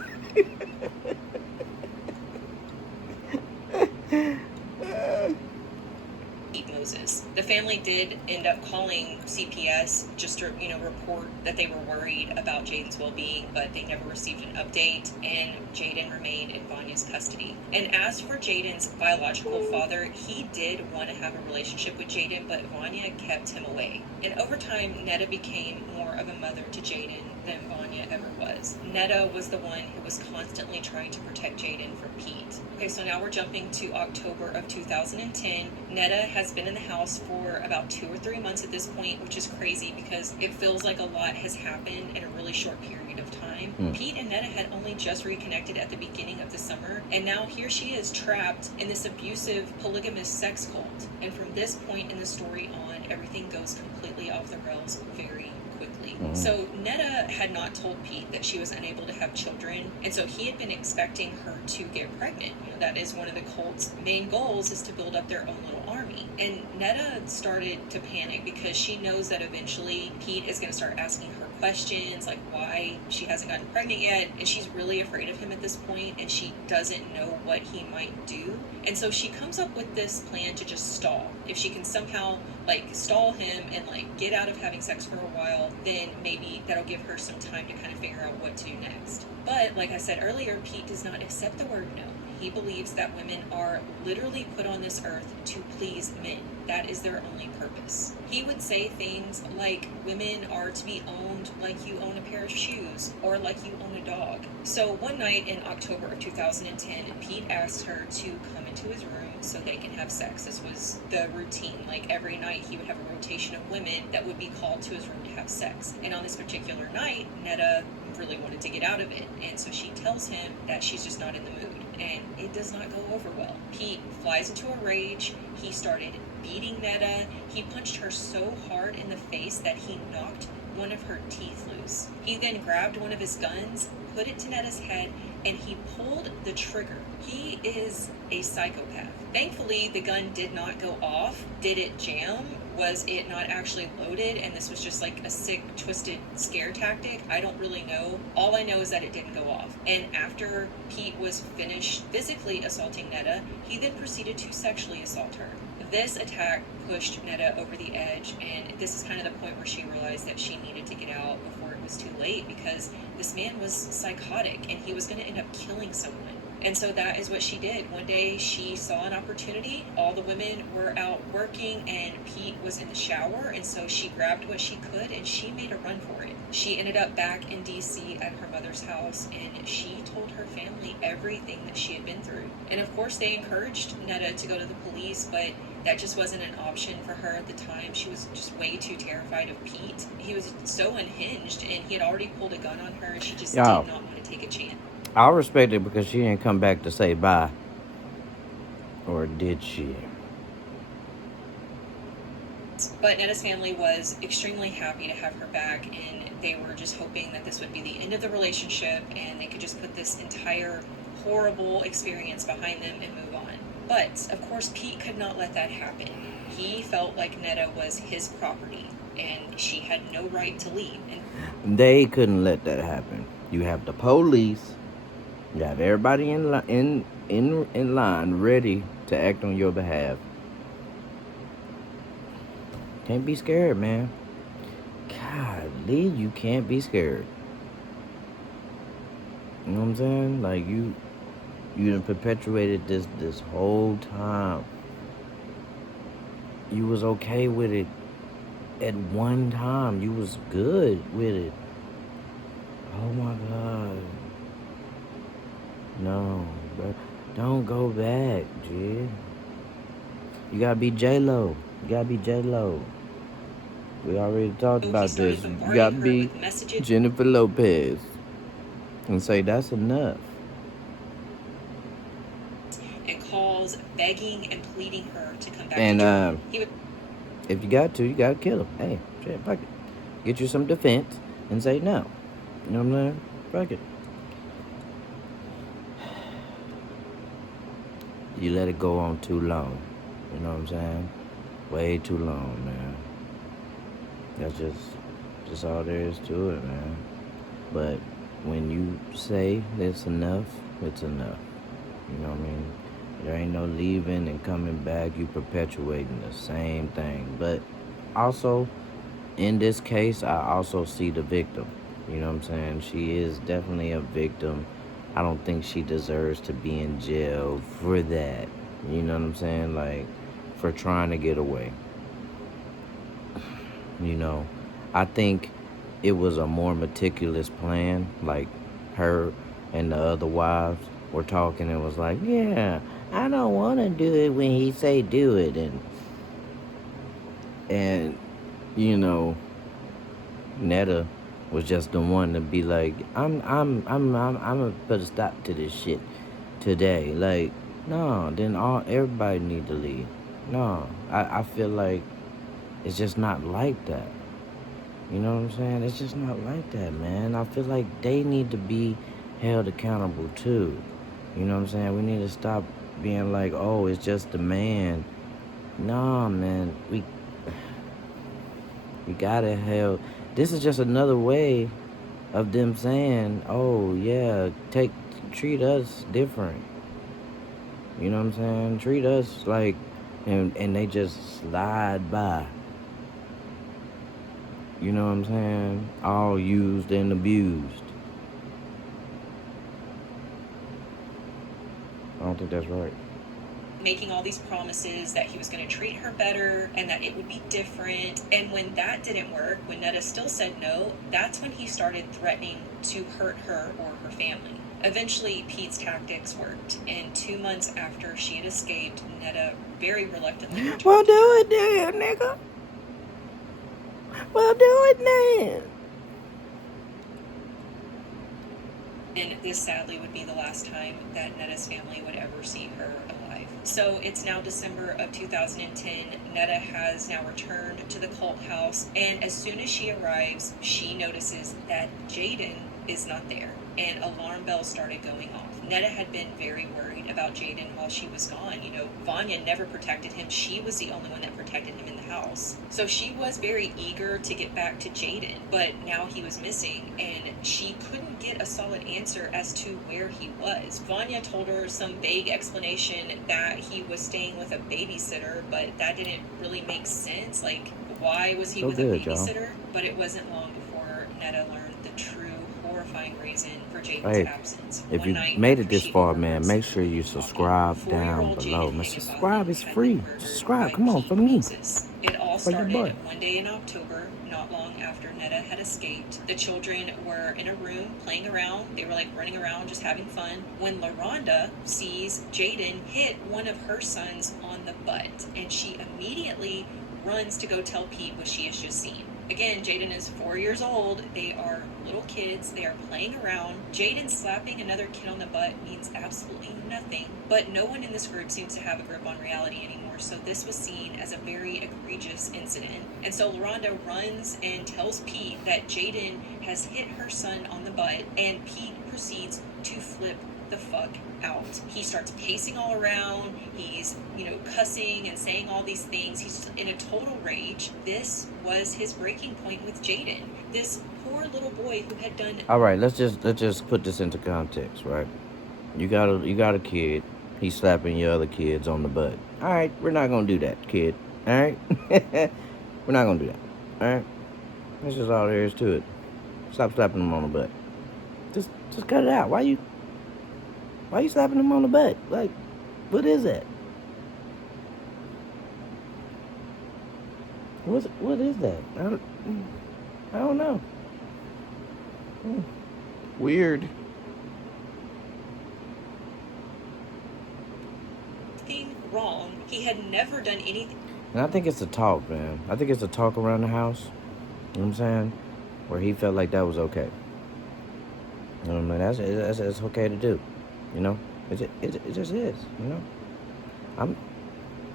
Moses. The family did end up calling CPS just to, report that they were worried about Jaden's well-being, but they never received an update, and Jaden remained in Vanya's custody. And as for Jaden's biological father, he did want to have a relationship with Jaden, but Vanya kept him away. And over time, Netta became more of a mother to Jaden than Vanya ever was. Netta was the one who was constantly trying to protect Jaden from Pete. Okay, so now we're jumping to October of 2010. Netta has been in the house for about 2 or 3 months at this point, which is crazy because it feels like a lot has happened in a really short period of time. Pete and Netta had only just reconnected at the beginning of the summer, and now here she is trapped in this abusive polygamist sex cult. And from this point in the story on, everything goes completely off the rails very quickly. So Netta had not told Pete that she was unable to have children, and so he had been expecting her to get pregnant. That is one of the cult's main goals, is to build up their own little army. And Netta started to panic because she knows that eventually Pete is going to start asking her questions, like why she hasn't gotten pregnant yet, and she's really afraid of him at this point, and she doesn't know what he might do. And so she comes up with this plan to just stall. If she can somehow stall him and get out of having sex for a while, then maybe that'll give her some time to kind of figure out what to do next. But like I said earlier, Pete does not accept the word no. He believes that women are literally put on this earth to please men. That is their only purpose. He would say things like women are to be owned like you own a pair of shoes or like you own a dog. So one night in October of 2010, Pete asked her to come into his room so they can have sex. This was the routine. Every night he would have a rotation of women that would be called to his room to have sex. And on this particular night, Netta really wanted to get out of it. And so she tells him that she's just not in the mood. And it does not go over well. Pete flies into a rage. He started beating Netta. He punched her so hard in the face that he knocked one of her teeth loose. He then grabbed one of his guns, put it to Netta's head, and he pulled the trigger. He is a psychopath. Thankfully, the gun did not go off. Did it jam? Was it not actually loaded and this was just a sick, twisted scare tactic? I don't really know. All I know is that it didn't go off. And after Pete was finished physically assaulting Netta, he then proceeded to sexually assault her. This attack pushed Netta over the edge, and this is kind of the point where she realized that she needed to get out before it was too late, because this man was psychotic and he was going to end up killing someone. And so that is what she did. One day she saw an opportunity. All the women were out working and Pete was in the shower, and so she grabbed what she could and she made a run for it. She ended up back in DC at her mother's house, and she told her family everything that she had been through. And of course they encouraged Netta to go to the police, but that just wasn't an option for her at the time. She was just way too terrified of Pete. He was so unhinged and he had already pulled a gun on her, and she just did not want to take a chance. I respect it because she didn't come back to say bye. Or did she? But Netta's family was extremely happy to have her back, and they were just hoping that this would be the end of the relationship and they could just put this entire horrible experience behind them and move on. But, of course, Pete could not let that happen. He felt like Netta was his property, and she had no right to leave. And they couldn't let that happen. You have the police. You have everybody in line ready to act on your behalf. Can't be scared, man. Golly, you can't be scared. You know what I'm saying? You done perpetuated this whole time. You was okay with it at one time. You was good with it. Oh my God. No, bro. Don't go back, G. You gotta be J-Lo. You gotta be J-Lo. We already talked He about started this. You bombarding gotta her be with messages Jennifer Lopez and say that's enough. and calls, begging and pleading her to come back to And Germany. if you got to, you gotta kill him. Hey, shit, fuck it. Get you some defense and say no. You know what I'm saying? Fuck it. You let it go on too long. You know what I'm saying? Way too long, man. That's just all there is to it, man. But when you say it's enough, it's enough. You know what I mean? There ain't no leaving and coming back. You perpetuating the same thing. But also, in this case, I also see the victim. You know what I'm saying? She is definitely a victim. I don't think she deserves to be in jail for that. You know what I'm saying? Like, for trying to get away. You know, I think it was a more meticulous plan. Like, her and the other wives were talking and was like, yeah, I don't want to do it when he say do it. And you know, Netta was just the one to be like, I'm gonna put a stop to this shit today. Like, no, then everybody need to leave. No, I feel like it's just not like that. You know what I'm saying? It's just not like that, man. I feel like they need to be held accountable too. You know what I'm saying? We need to stop being like, oh, it's just the man. Nah, man, we gotta help. This is just another way of them saying, oh yeah, treat us different. You know what I'm saying? Treat us like, and they just slide by. You know what I'm saying? All used and abused. I don't think that's right. making all these promises that he was going to treat her better and that it would be different. And when that didn't work, when Netta still said no, that's when he started threatening to hurt her or her family. Eventually, Pete's tactics worked, and 2 months after she had escaped, Netta very reluctantly returned Well, to do Germany. it then, nigga. Well, do it then. And this sadly would be the last time that Netta's family would ever see her alive. So it's now December of 2010. Netta has now returned to the cult house, and as soon as she arrives, she notices that Jaden is not there, and alarm bells started going off. Netta had been very worried about Jaden while she was gone. You know, Vanya never protected him. She was the only one that protected him in the house. So she was very eager to get back to Jaden, but now he was missing, and she couldn't get a solid answer as to where he was. Vanya told her some vague explanation that he was staying with a babysitter, but that didn't really make sense. Like, why was he with a babysitter? But it wasn't long before Netta learned the true horrifying reason for Jaden's absence. If you made it this far, man, make sure you subscribe down below. Man, subscribe is free. Subscribe, come on, for me. It all For your started boy. one day in October, not long after Netta had escaped. The children were in a room playing around. They were like running around, just having fun, when LaRonda sees Jaden hit one of her sons on the butt, and she immediately runs to go tell Pete what she has just seen. Again, Jaden is 4 years old. They are little kids. They are playing around. Jaden slapping another kid on the butt means absolutely nothing. But no one in this group seems to have a grip on reality anymore. So this was seen as a very egregious incident. And so LaRonda runs and tells Pete that Jaden has hit her son on the butt. And Pete proceeds to flip the fuck out. He starts pacing all around. He's, cussing and saying all these things. He's in a total rage. This was his breaking point with Jaden. This poor little boy who had done. All right, let's just put this into context, right? You got a kid. He's slapping your other kids on the butt. All right, we're not gonna do that, kid. All right, we're not gonna do that. All right, that's just all there is to it. Stop slapping them on the butt. Just cut it out. Why you slapping them on the butt? Like, what is that? What is that? I don't know. Weird. Wrong. He had never done anything. And I think it's a talk, man. I think it's a talk around the house. You know what I'm saying? Where he felt like that was okay. You know what I mean? That's okay to do. You know? It just is, you know?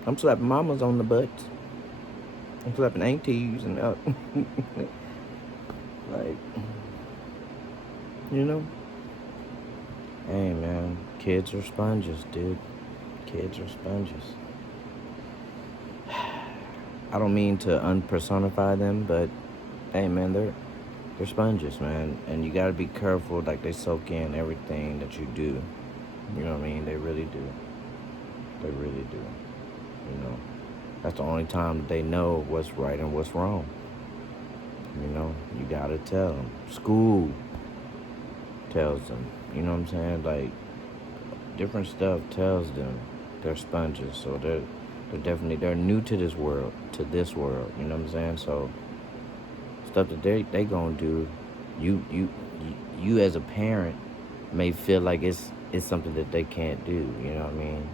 I'm slapping mamas on the butts. I'm slapping aunties and like, you know? Hey, man. Kids are sponges, dude. Kids are sponges. I don't mean to unpersonify them, but hey, man, they're sponges, man, and you gotta be careful. Like, they soak in everything that you do. You know what I mean? They really do. They really do. You know, that's the only time that they know what's right and what's wrong. You know, you gotta tell them. School tells them. You know what I'm saying? Like, different stuff tells them they're sponges. So they're new to this world. You know what I'm saying? So stuff that they gonna do, you as a parent may feel like it's something that they can't do. You know what I mean?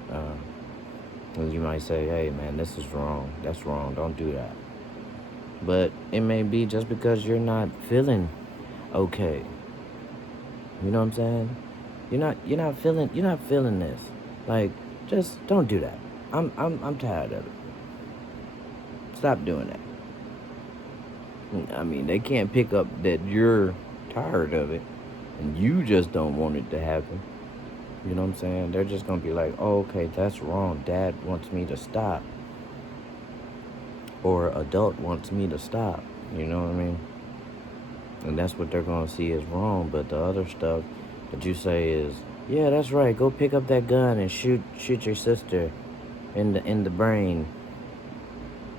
And you might say, hey, man, this is wrong. That's wrong. Don't do that. But it may be just because you're not feeling okay. You know what I'm saying? You're not feeling this. Like, just don't do that. I'm tired of it. Stop doing that. I mean, they can't pick up that you're tired of it and you just don't want it to happen. You know what I'm saying? They're just gonna be like, oh, okay, that's wrong. Dad wants me to stop. Or adult wants me to stop. You know what I mean? And that's what they're gonna see as wrong. But the other stuff that you say is, yeah, that's right. Go pick up that gun and shoot your sister in the brain.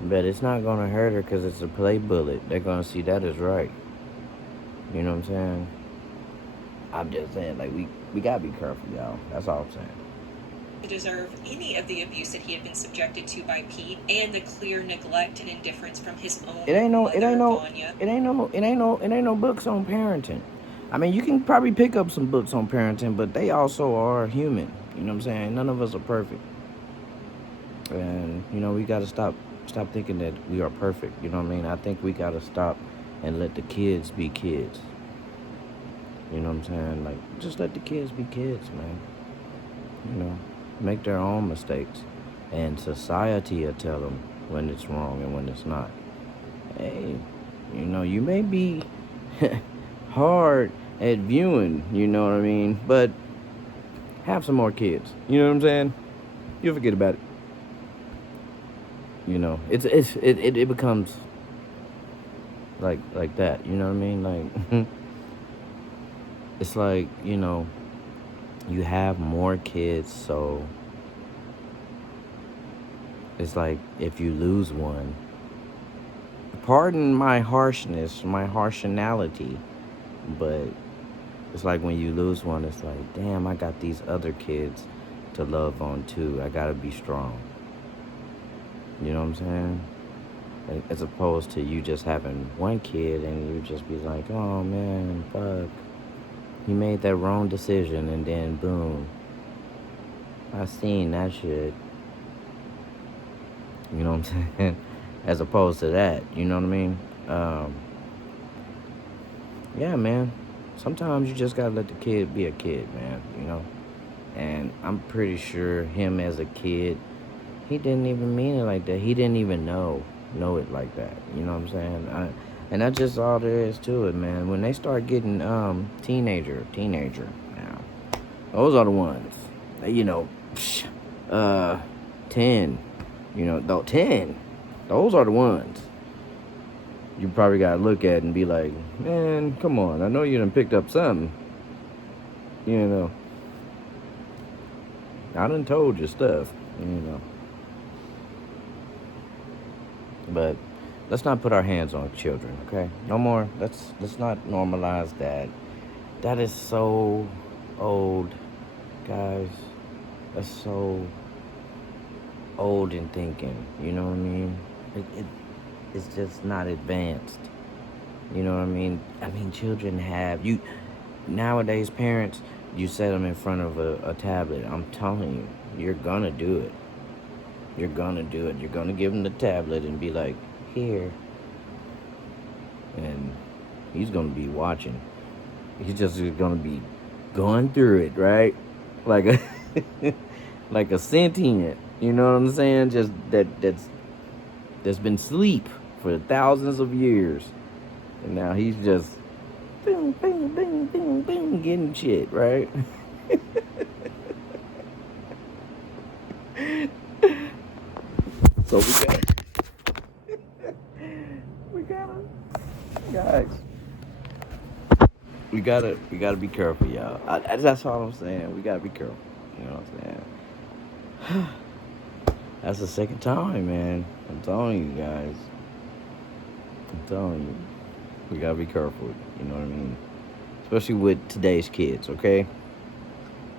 But it's not gonna hurt her because it's a play bullet. They're gonna see that as right. You know what I'm saying? I'm just saying, like, we gotta be careful, y'all. That's all I'm saying. To deserve any of the abuse that he had been subjected to by Pete and the clear neglect and indifference from his own mother, Vanya. It ain't no books on parenting. I mean, you can probably pick up some books on parenting, but they also are human. You know what I'm saying? None of us are perfect. And, you know, we gotta stop thinking that we are perfect. You know what I mean? I think we gotta stop and let the kids be kids. You know what I'm saying? Like, just let the kids be kids, man. You know, make their own mistakes. And society will tell them when it's wrong and when it's not. Hey, you know, you may be hard at viewing, you know what I mean? But have some more kids. You know what I'm saying? You'll forget about it. You know, it becomes like that. You know what I mean? Like, it's like, you know, you have more kids, so it's like if you lose one, pardon my harshness, my harshnality, but it's like when you lose one, it's like, damn, I got these other kids to love on too. I gotta be strong. You know what I'm saying? As opposed to you just having one kid and you just be like, oh man, fuck. He made that wrong decision and then boom. I seen that shit. You know what I'm saying? As opposed to that, you know what I mean? Yeah, man. Sometimes you just gotta let the kid be a kid, man, you know? And I'm pretty sure him as a kid, he didn't even mean it like that. He didn't even know it like that. You know what I'm saying? And that's just all there is to it, man. When they start getting teenager now, those are the ones. You know, 10. You know, 10. Those are the ones you probably gotta look at and be like, man, come on. I know you done picked up something. You know, I done told you stuff. You know. But let's not put our hands on children, okay? No more. Let's not normalize that. That is so old, guys. That's so old in thinking. You know what I mean? It's just not advanced. You know what I mean? I mean, children have nowadays. Parents, you set them in front of a tablet. I'm telling you, you're gonna do it. You're gonna do it. You're gonna give him the tablet and be like, here. And he's gonna be watching. He's just gonna be going through it, right? Like a like a sentient. You know what I'm saying? Just that's been asleep for thousands of years, and now he's just bing, bing, bing, bing, bing, getting shit, right? So we gotta, guys, we gotta be careful, y'all. That's all I'm saying. We gotta be careful. You know what I'm saying? That's the second time, man. I'm telling you guys. I'm telling you, we gotta be careful. You know what I mean? Especially with today's kids. Okay.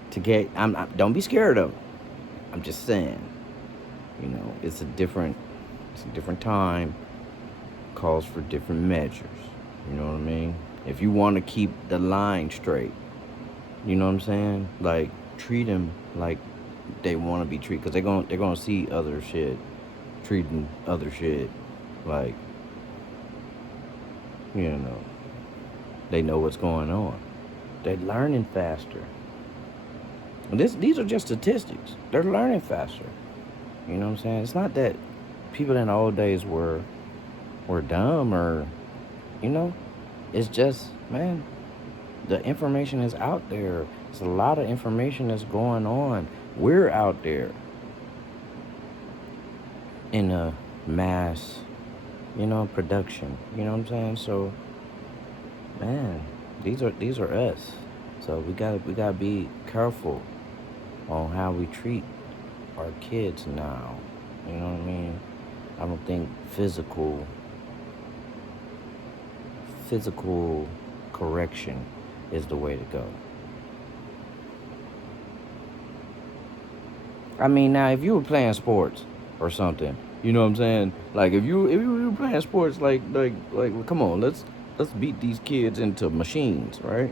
Don't be scared of them. I'm just saying. You know, it's a different time. Calls for different measures. You know what I mean? If you want to keep the line straight, you know what I'm saying? Like, treat them like they want to be treated, because they're gonna see other shit, treating other shit like, you know, they know what's going on. They're learning faster. And these are just statistics. They're learning faster. You know what I'm saying? It's not that people in the old days were dumb, or, you know, it's just, man, the information is out there. There's a lot of information that's going on. We're out there in a mass, you know, production. You know what I'm saying? So, man, these are us. So we gotta be careful on how we treat our kids now. You know what I mean? I don't think physical correction is the way to go. I mean, now if you were playing sports or something, you know what I'm saying? Like if you were playing sports, like come on, let's beat these kids into machines, right?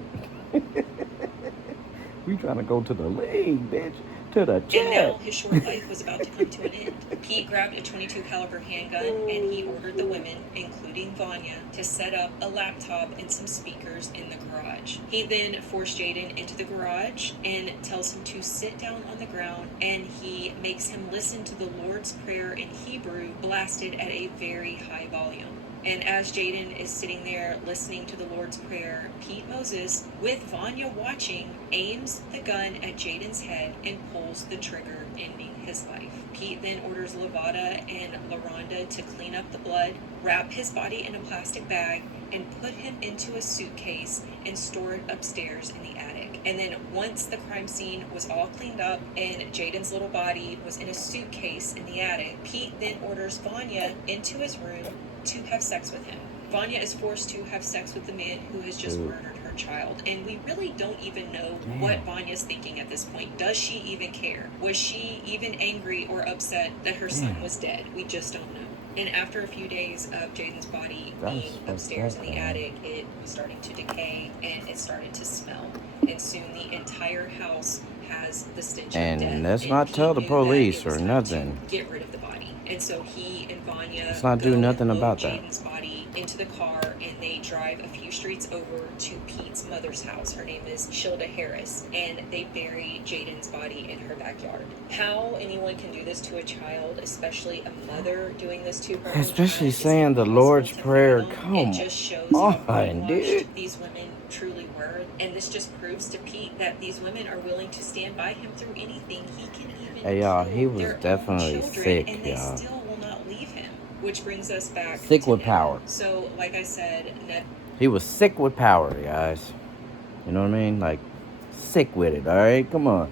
We trying to go to the league, bitch, to the jet. And now his short life was about to come to an end. Pete grabbed a .22 caliber handgun and he ordered the women, including Vanya, to set up a laptop and some speakers in the garage. He then forced Jaden into the garage and tells him to sit down on the ground, and he makes him listen to the Lord's Prayer in Hebrew, blasted at a very high volume. And as Jaden is sitting there listening to the Lord's Prayer, Pete Moses, with Vanya watching, aims the gun at Jaden's head and pulls the trigger, ending his life. Pete then orders Lavada and LaRonda to clean up the blood, wrap his body in a plastic bag, and put him into a suitcase and store it upstairs in the attic. And then once the crime scene was all cleaned up and Jaden's little body was in a suitcase in the attic, Pete then orders Vanya into his room to have sex with him. Vanya is forced to have sex with the man who has just murdered her child, and we really don't even know what Vanya's thinking at this point. Does she even care? Was she even angry or upset that her son was dead? We just don't know. And after a few days of Jaden's body being upstairs in the attic, it was starting to decay and it started to smell. And soon the entire house has the stench of death. And let's not tell the police or nothing. Get rid of the body. And so he and Vanya let's not do nothing about that. Jaden's body into the car, and they drive a few streets over to Pete's mother's house. Her name is Shilda Harris, and they bury Jaden's body in her backyard. How anyone can do this to a child, especially a mother doing this to her, especially saying the Lord's Prayer, come on, it just shows how brainwashed these women truly were. And this just proves to Pete that these women are willing to stand by him through anything. He can even hey y'all, he was their definitely own children, sick, and they y'all. still will not leave him. Which brings us back sick to with Ned. power. So, like I said, Ned, he was sick with power, guys. You know what I mean? Like, sick with it, alright? Come on.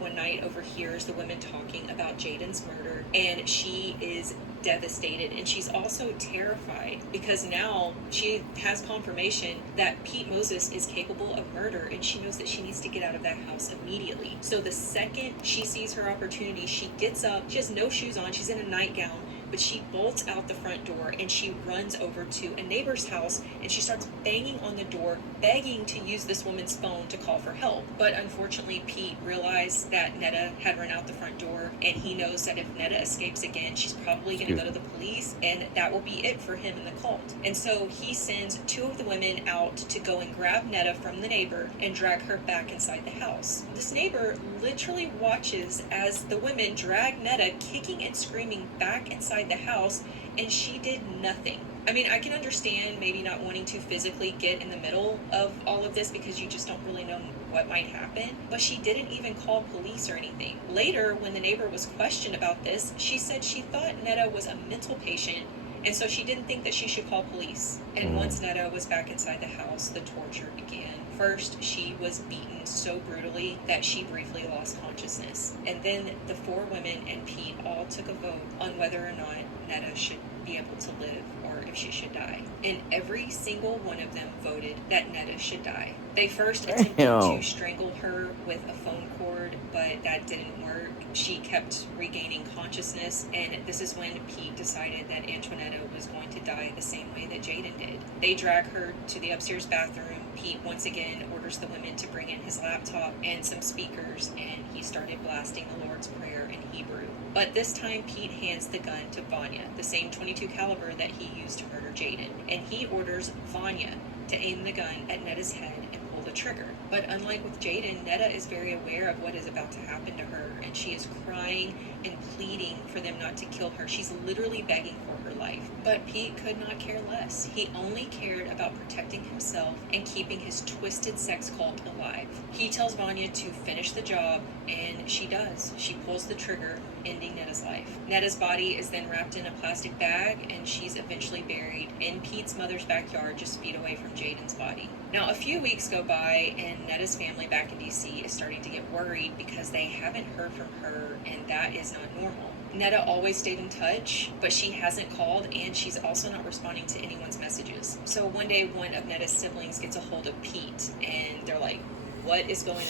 One night overhears the women talking about Jaden's murder, and she is devastated, and she's also terrified because now she has confirmation that Pete Moses is capable of murder, and she knows that she needs to get out of that house immediately. So the second she sees her opportunity, she gets up. She has no shoes on. She's in a nightgown. but she bolts out the front door and she runs over to a neighbor's house and she starts banging on the door, begging to use this woman's phone to call for help. But unfortunately, Pete realized that Netta had run out the front door, and he knows that if Netta escapes again, she's probably going to go to the police, and that will be it for him and the cult. And so he sends two of the women out to go and grab Netta from the neighbor and drag her back inside the house. This neighbor literally watches as the women drag Netta kicking and screaming back inside the house, and she did nothing. I mean, I can understand maybe not wanting to physically get in the middle of all of this because you just don't really know what might happen, but she didn't even call police or anything. Later, when the neighbor was questioned about this, she said she thought Netta was a mental patient, and so she didn't think that she should call police. And once Netta was back inside the house, the torture began. First, she was beaten so brutally that she briefly lost consciousness. And then the four women and Pete all took a vote on whether or not Netta should be able to live or if she should die. And every single one of them voted that Netta should die. They first attempted to strangle her with a phone cord, but that didn't work. She kept regaining consciousness, and this is when Pete decided that Antoinetta was going to die the same way that Jaden did. They drag her to the upstairs bathroom. Pete once again orders the women to bring in his laptop and some speakers, and he started blasting the Lord's Prayer in Hebrew. But this time Pete hands the gun to Vanya, the same .22 caliber that he used to murder Jaden, and he orders Vanya to aim the gun at Netta's head and pull the trigger. But unlike with Jaden, Netta is very aware of what is about to happen to her, and she is crying and pleading for them not to kill her. She's literally begging for her life. But Pete could not care less. He only cared about protecting himself and keeping his twisted sex cult alive. He tells Vanya to finish the job, and she does. She pulls the trigger, ending Netta's life. Netta's body is then wrapped in a plastic bag, and she's eventually buried in Pete's mother's backyard just feet away from Jaden's body. Now, a few weeks go by, and Netta's family back in DC is starting to get worried because they haven't heard from her, and that is not normal. Netta always stayed in touch, but she hasn't called, and she's also not responding to anyone's messages. So one day, one of Netta's siblings gets a hold of Pete, and they're like, what is going on?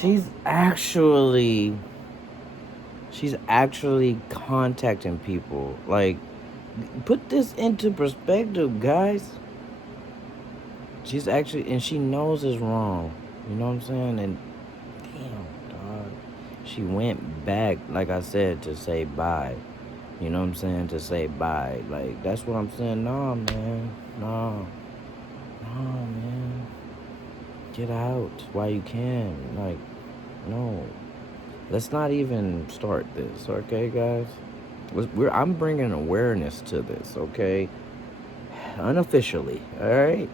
She's actually contacting people. Like, put this into perspective, guys. She's actually, and she knows it's wrong. You know what I'm saying? And damn, dog. She went back, like I said, to say bye. You know what I'm saying? To say bye. Like, that's what I'm saying. Nah, man. Nah, man. Get out while you can. Like, no. Let's not even start this, okay, guys? I'm bringing awareness to this, okay? Unofficially, all right?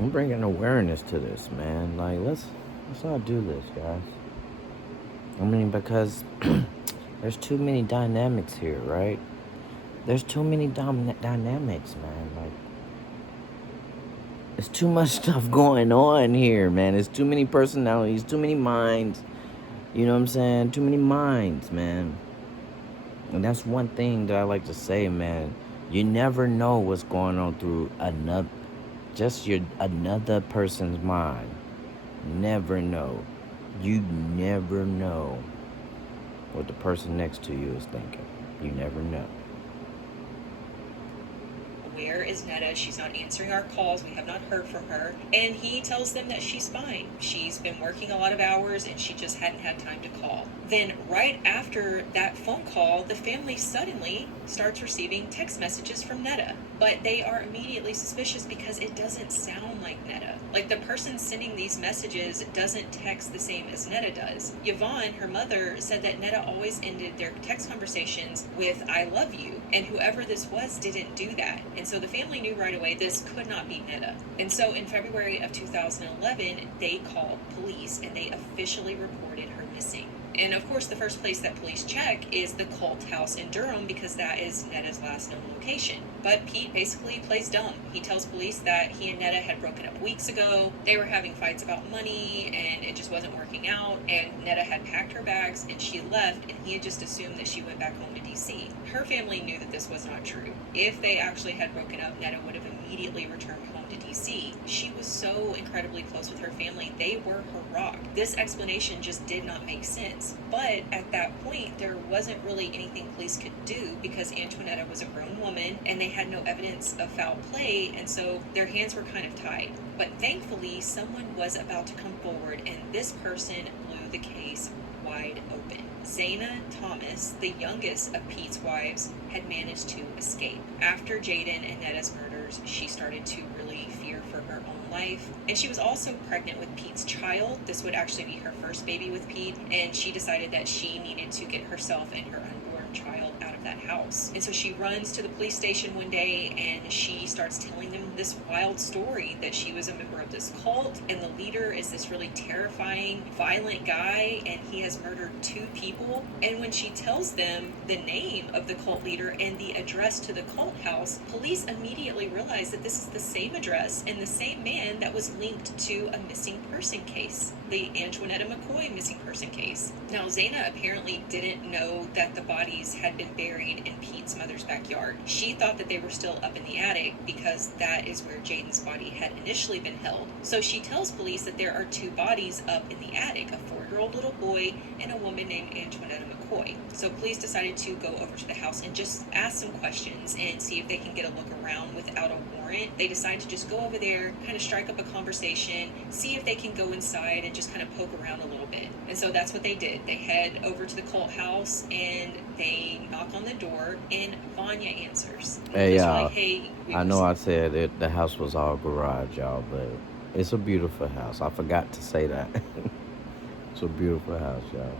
I'm bringing awareness to this, man. Like, let's not do this, guys. I mean, because there's too many dynamics here, right? There's too many dynamics, man. Like, there's too much stuff going on here, man. There's too many personalities, too many minds. You know what I'm saying? Too many minds, man. And that's one thing that I like to say, man. You never know what's going on through another person's mind. Never know. You never know what the person next to you is thinking. You never know. Where is Netta? She's not answering our calls. We have not heard from her. And he tells them that she's fine. She's been working a lot of hours and she just hadn't had time to call. Then right after that phone call, the family suddenly starts receiving text messages from Netta. But they are immediately suspicious because it doesn't sound like Netta. Like, the person sending these messages doesn't text the same as Netta does. Yvonne, her mother, said that Netta always ended their text conversations with "I love you," and whoever this was didn't do that. And so the family knew right away this could not be Netta. And so in February of 2011, they called police and they officially reported her missing. And of course, the first place that police check is the cult house in Durham because that is Netta's last known location. But Pete basically plays dumb. He tells police that he and Netta had broken up weeks ago. They were having fights about money and it just wasn't working out. And Netta had packed her bags and she left, and he had just assumed that she went back home to DC. Her family knew that this was not true. If they actually had broken up, Netta would have immediately returned home home to DC. She was so incredibly close with her family. They were her rock. This explanation just did not make sense. But at that point, there wasn't really anything police could do because Antoinetta was a grown woman and they had no evidence of foul play, and so their hands were kind of tied. But thankfully, someone was about to come forward, and this person blew the case wide open. Zaina Thomas, the youngest of Pete's wives, had managed to escape. After Jaden and Netta's murders, she started to really fear for her own life. And she was also pregnant with Pete's child. This would actually be her first baby with Pete, and she decided that she needed to get herself and her unborn child out of that house. And so she runs to the police station one day and she starts telling them this wild story that she was a member of this cult, and the leader is this really terrifying, violent guy, and he has murdered 2 people. And when she tells them the name of the cult leader and the address to the cult house, police immediately realize that this is the same address and the same man that was linked to a missing person case, the Antoinetta McCoy missing person case. Now, Zaina apparently didn't know that the bodies had been buried in Pete's mother's backyard. She thought that they were still up in the attic because that is where Jaden's body had initially been held. So she tells police that there are 2 bodies up in the attic, a 4-year-old little boy and a woman named Antoinetta McCoy. So police decided to go over to the house and just ask some questions and see if they can get a look around without a warrant. They decide to just go over there, kind of strike up a conversation, see if they can go inside and just kind of poke around a little bit. And so that's what they did. They head over to the cult house and they knock on the door, and Vanya answers. Hey, They're y'all. like, hey, I know I said it, the house was all garage, y'all, but it's a beautiful house. I forgot to say that. It's a beautiful house, y'all.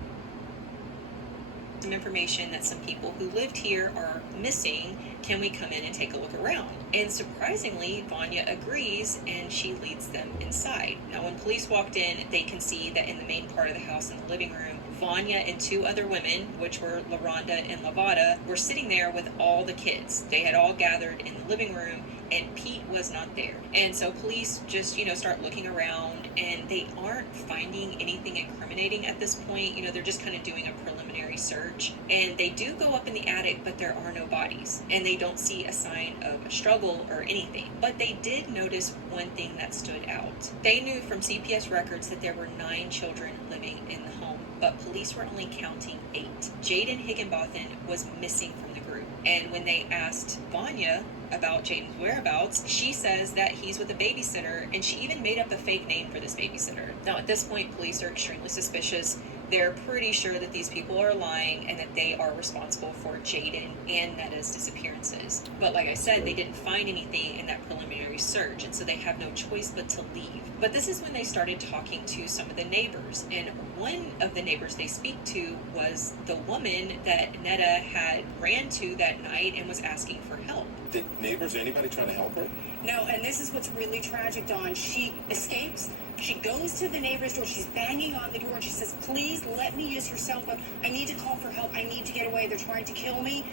some information that some people who lived here are missing. Can we come in and take a look around? And surprisingly, Vanya agrees and she leads them inside. Now, when police walked in, they can see that in the main part of the house in the living room, Vanya and 2 other women, which were LaRonda and Lavada, were sitting there with all the kids. They had all gathered in the living room and Pete was not there. And so police just, start looking around and they aren't finding anything incriminating at this point. They're just kind of doing a preliminary search. And they do go up in the attic, but there are no bodies. And they don't see a sign of a struggle or anything. But they did notice one thing that stood out. They knew from CPS records that there were 9 children living in the home, but police were only counting 8. Jaden Higginbotham was missing from the group. And when they asked Vanya about Jaden's whereabouts, she says that he's with a babysitter, and she even made up a fake name for this babysitter. Now, at this point, police are extremely suspicious. They're pretty sure that these people are lying and that they are responsible for Jaden and Netta's disappearances. But like I said, they didn't find anything in that preliminary search, and so they have no choice but to leave. But this is when they started talking to some of the neighbors, and one of the neighbors they speak to was the woman that Netta had ran to that night and was asking for help. Did neighbors or anybody trying to help her? No, and this is what's really tragic, Dawn. She escapes. She goes to the neighbor's door. She's banging on the door, and she says, please let me use your cell phone. I need to call for help. I need to get away. They're trying to kill me.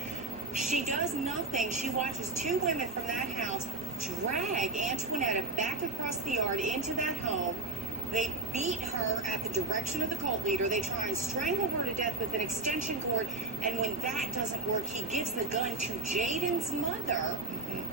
She does nothing. She watches 2 women from that house drag Antoinetta back across the yard into that home. They beat her at the direction of the cult leader. They try and strangle her to death with an extension cord. And when that doesn't work, he gives the gun to Jaden's mother,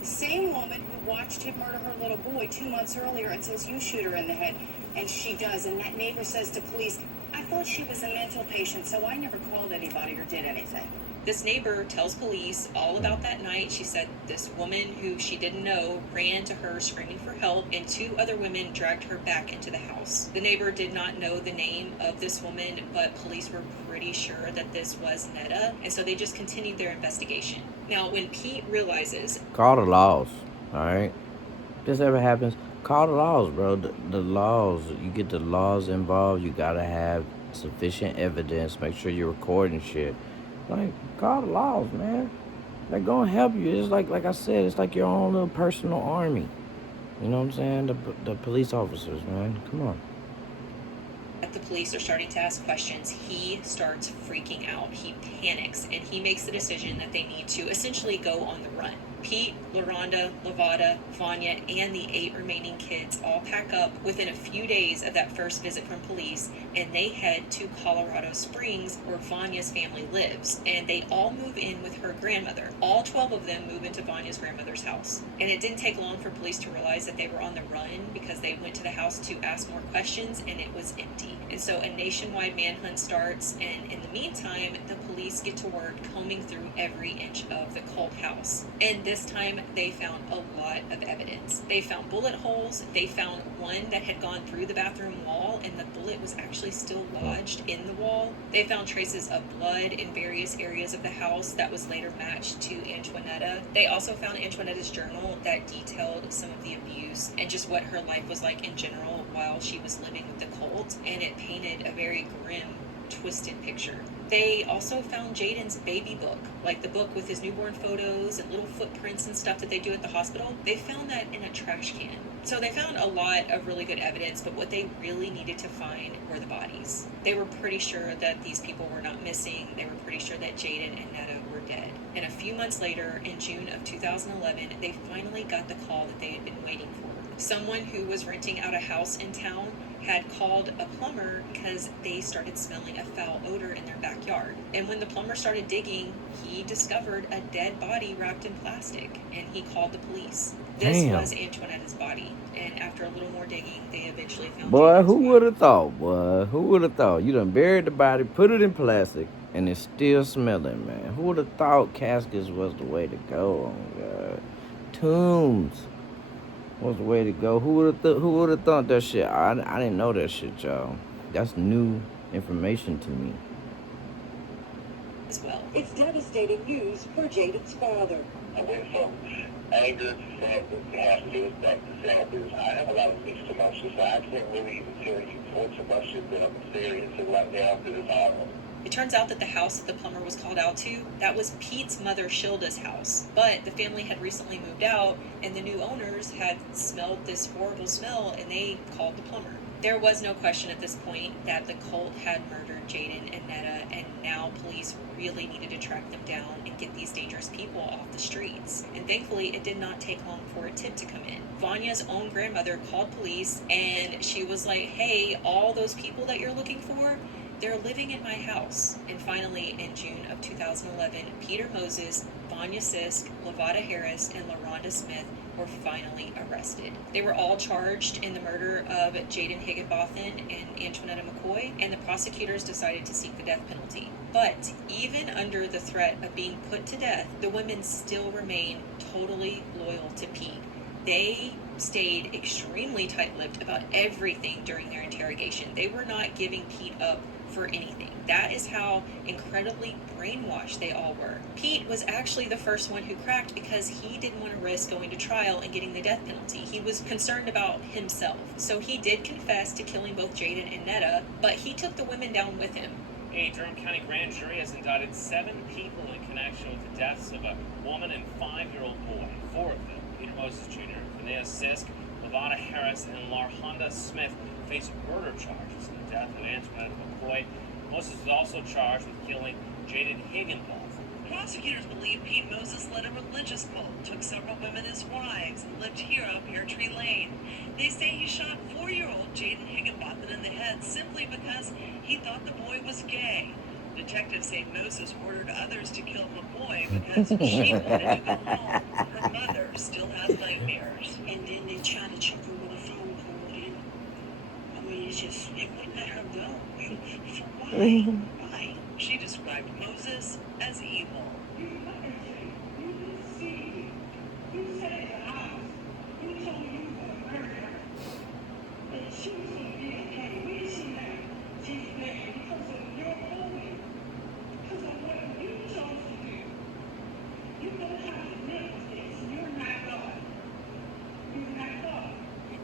the same woman who watched him murder her little boy 2 months earlier, and says, you shoot her in the head. And she does. And that neighbor says to police, I thought she was a mental patient, so I never called anybody or did anything. This neighbor tells police all about that night. She said this woman who she didn't know ran to her screaming for help, and 2 other women dragged her back into the house. The neighbor did not know the name of this woman, but police were pretty sure that this was Netta, and so they just continued their investigation. Now, when Pete realizes... Call the laws, all right? If this ever happens, call the laws, bro. The laws, you get the laws involved, you gotta have sufficient evidence, make sure you're recording shit. Like, call the laws, man. They're gonna help you. It's like I said, it's like your own little personal army. You know what I'm saying? The police officers, man. Come on. The police are starting to ask questions. He starts freaking out. He panics, and he makes the decision that they need to essentially go on the run. Pete, LaRonda, Lavada, Vanya, and the 8 remaining kids all pack up within a few days of that first visit from police, and they head to Colorado Springs, where Vanya's family lives, and they all move in with her grandmother. All 12 of them move into Vanya's grandmother's house. And it didn't take long for police to realize that they were on the run, because they went to the house to ask more questions, and it was empty. And so a nationwide manhunt starts, and in the meantime, the police get to work combing through every inch of the cult house. And this time, they found a lot of evidence. They found bullet holes. They found one that had gone through the bathroom wall, and the bullet was actually still lodged in the wall. They found traces of blood in various areas of the house that was later matched to Antoinetta. They also found Antoinetta's journal that detailed some of the abuse and just what her life was like in general while she was living with the cult, and it painted a very grim, twisted picture. They also found Jaden's baby book, like the book with his newborn photos and little footprints and stuff that they do at the hospital. They found that in a trash can. So they found a lot of really good evidence, but what they really needed to find were the bodies. They were pretty sure that these people were not missing. They were pretty sure that Jaden and Netta were dead. And a few months later, in June of 2011, they finally got the call that they had been waiting for. Someone who was renting out a house in town had called a plumber because they started smelling a foul odor in their backyard. And when the plumber started digging, he discovered a dead body wrapped in plastic, and he called the police. This Damn. was Antoinetta's body, and after a little more digging, they eventually found Boy, Jaden's who body. would have thought, boy? Who would have thought? You done buried the body, put it in plastic, and it's still smelling, man. Who would have thought caskets was the way to go? Oh, God. Tombs was the way to go. Who would have thought that shit? I didn't know that shit, y'all. That's new information to me. As well. It's devastating news for Jaden's father. I went from anger to sadness to happiness back to sadness. I have a lot of mixed emotions, so I can't really even tell you which emotions that I'm experiencing right now because it's horrible. It turns out that the house that the plumber was called out to, that was Pete's mother Shilda's house. But the family had recently moved out, and the new owners had smelled this horrible smell, and they called the plumber. There was no question at this point that the cult had murdered Jaden and Netta, and now police really needed to track them down and get these dangerous people off the streets. And thankfully, it did not take long for a tip to come in. Vanya's own grandmother called police, and she was like, hey, all those people that you're looking for, they're living in my house. And finally, in June of 2011, Peter Moses, Vanya Sisk, Lavada Harris, and LaRonda Smith were finally arrested. They were all charged in the murder of Jaden Higginbotham and Antoinetta McCoy, and the prosecutors decided to seek the death penalty. But even under the threat of being put to death, the women still remained totally loyal to Pete. They stayed extremely tight-lipped about everything during their interrogation. They were not giving Pete up for anything. That is how incredibly brainwashed they all were. Pete was actually the first one who cracked because he didn't want to risk going to trial and getting the death penalty. He was concerned about himself. So he did confess to killing both Jaden and Netta, but he took the women down with him. A Durham County grand jury has indicted 7 people in connection with the deaths of a woman and 5-year-old boy. 4 of them, Peter Moses Jr., Vanessa Sisk, Lavada Harris, and LaRonda Smith, face murder charges in the death of Antoinetta McCoy. Moses was also charged with killing Jaden Higginbotham. Prosecutors believe Pete Moses led a religious cult, took several women as wives, and lived here on Pear Tree Lane. They say he shot 4-year-old Jaden Higginbotham in the head simply because he thought the boy was gay. Detectives say Moses ordered others to kill McCoy because she wanted to go home. Her mother still has nightmares. And then they try to check her with a phone call, and I mean, it wouldn't let her go. Why? Why? She described Moses as evil.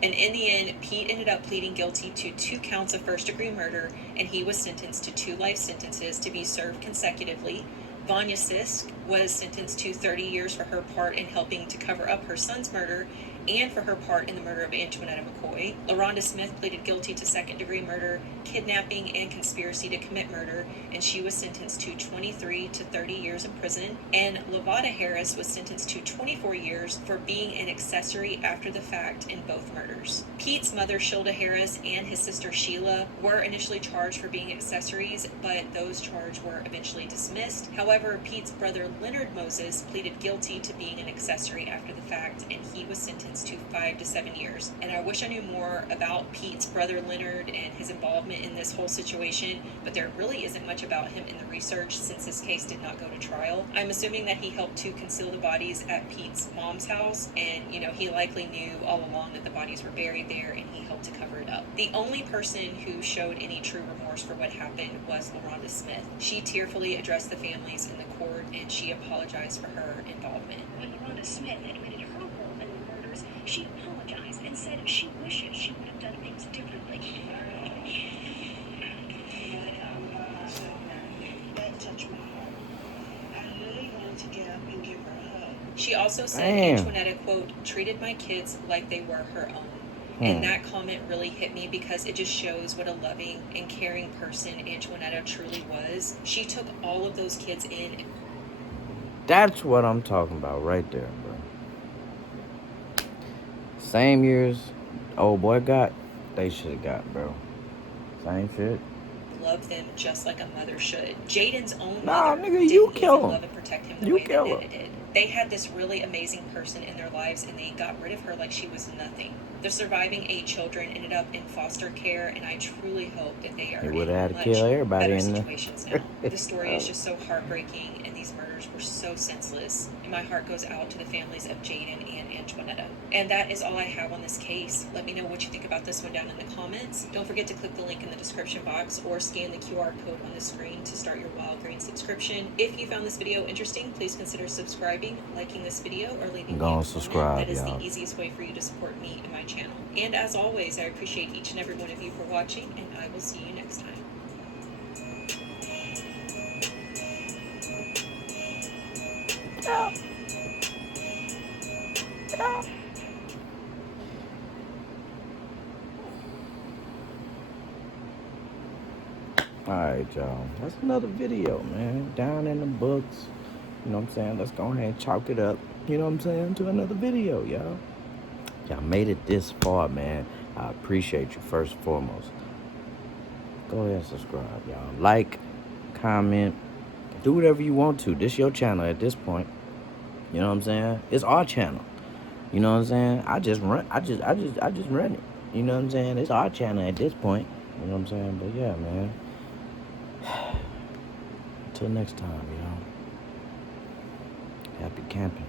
And in the end, Pete ended up pleading guilty to 2 counts of first-degree murder, and he was sentenced to 2 life sentences to be served consecutively. Vanya Sisk was sentenced to 30 years for her part in helping to cover up her son's murder, and for her part in the murder of Antoinetta McCoy. LaRonda Smith pleaded guilty to second-degree murder, kidnapping, and conspiracy to commit murder, and she was sentenced to 23 to 30 years in prison. And Lavada Harris was sentenced to 24 years for being an accessory after the fact in both murders. Pete's mother, Shilda Harris, and his sister Sheila were initially charged for being accessories, but those charges were eventually dismissed. However, Pete's brother Leonard Moses pleaded guilty to being an accessory after the fact, and he was sentenced to 5 to 7 years. And I wish I knew more about Pete's brother Leonard and his involvement in this whole situation, but there really isn't much about him in the research since his case did not go to trial. I'm assuming that he helped to conceal the bodies at Pete's mom's house, and he likely knew all along that the bodies were buried there, and he helped to cover it up. The only person who showed any true remorse for what happened was LaRonda Smith. She tearfully addressed the families in the court, and she apologized for her involvement. When LaRonda Smith admitted her role in the murders, she apologized and said she wishes she would have done things differently. That touched my heart. I really wanted to get up and give her a hug. She also said Damn. Antoinetta, quote, treated my kids like they were her own. And that comment really hit me because it just shows what a loving and caring person Antoinetta truly was. She took all of those kids in. That's what I'm talking about right there, bro. Same years old boy got, they should have got, bro. Same shit. Love them just like a mother should. Jaden's own Nah, mother nigga, didn't you even kill him. love and protect him the You way kill that him. Nana did. They had this really amazing person in their lives, and they got rid of her like she was nothing. The surviving 8 children ended up in foster care, and I truly hope that they are They in would've had to much kill everybody better in there. situations now. The story is just so heartbreaking, and these murders were so senseless. And my heart goes out to the families of Jaden and Antoinetta. And that is all I have on this case. Let me know what you think about this one down in the comments. Don't forget to click the link in the description box or scan the QR code on the screen to start your Wild Green subscription. If you found this video interesting, please consider subscribing, liking this video, or leaving me a Go and comment. subscribe, That is y'all. the easiest way for you to support me and my channel. And as always, I appreciate each and every one of you for watching, and I will see you next time. Alright, y'all. That's another video, man. Down in the books. You know what I'm saying? Let's go ahead and chalk it up. You know what I'm saying? To another video, y'all. Y'all made it this far, man. I appreciate you first and foremost. Go ahead and subscribe, y'all. Like, comment, do whatever you want to. This your channel at this point. You know what I'm saying? It's our channel. You know what I'm saying? I just run it. You know what I'm saying? It's our channel at this point. You know what I'm saying? But yeah, man. Until next time, y'all. Happy camping.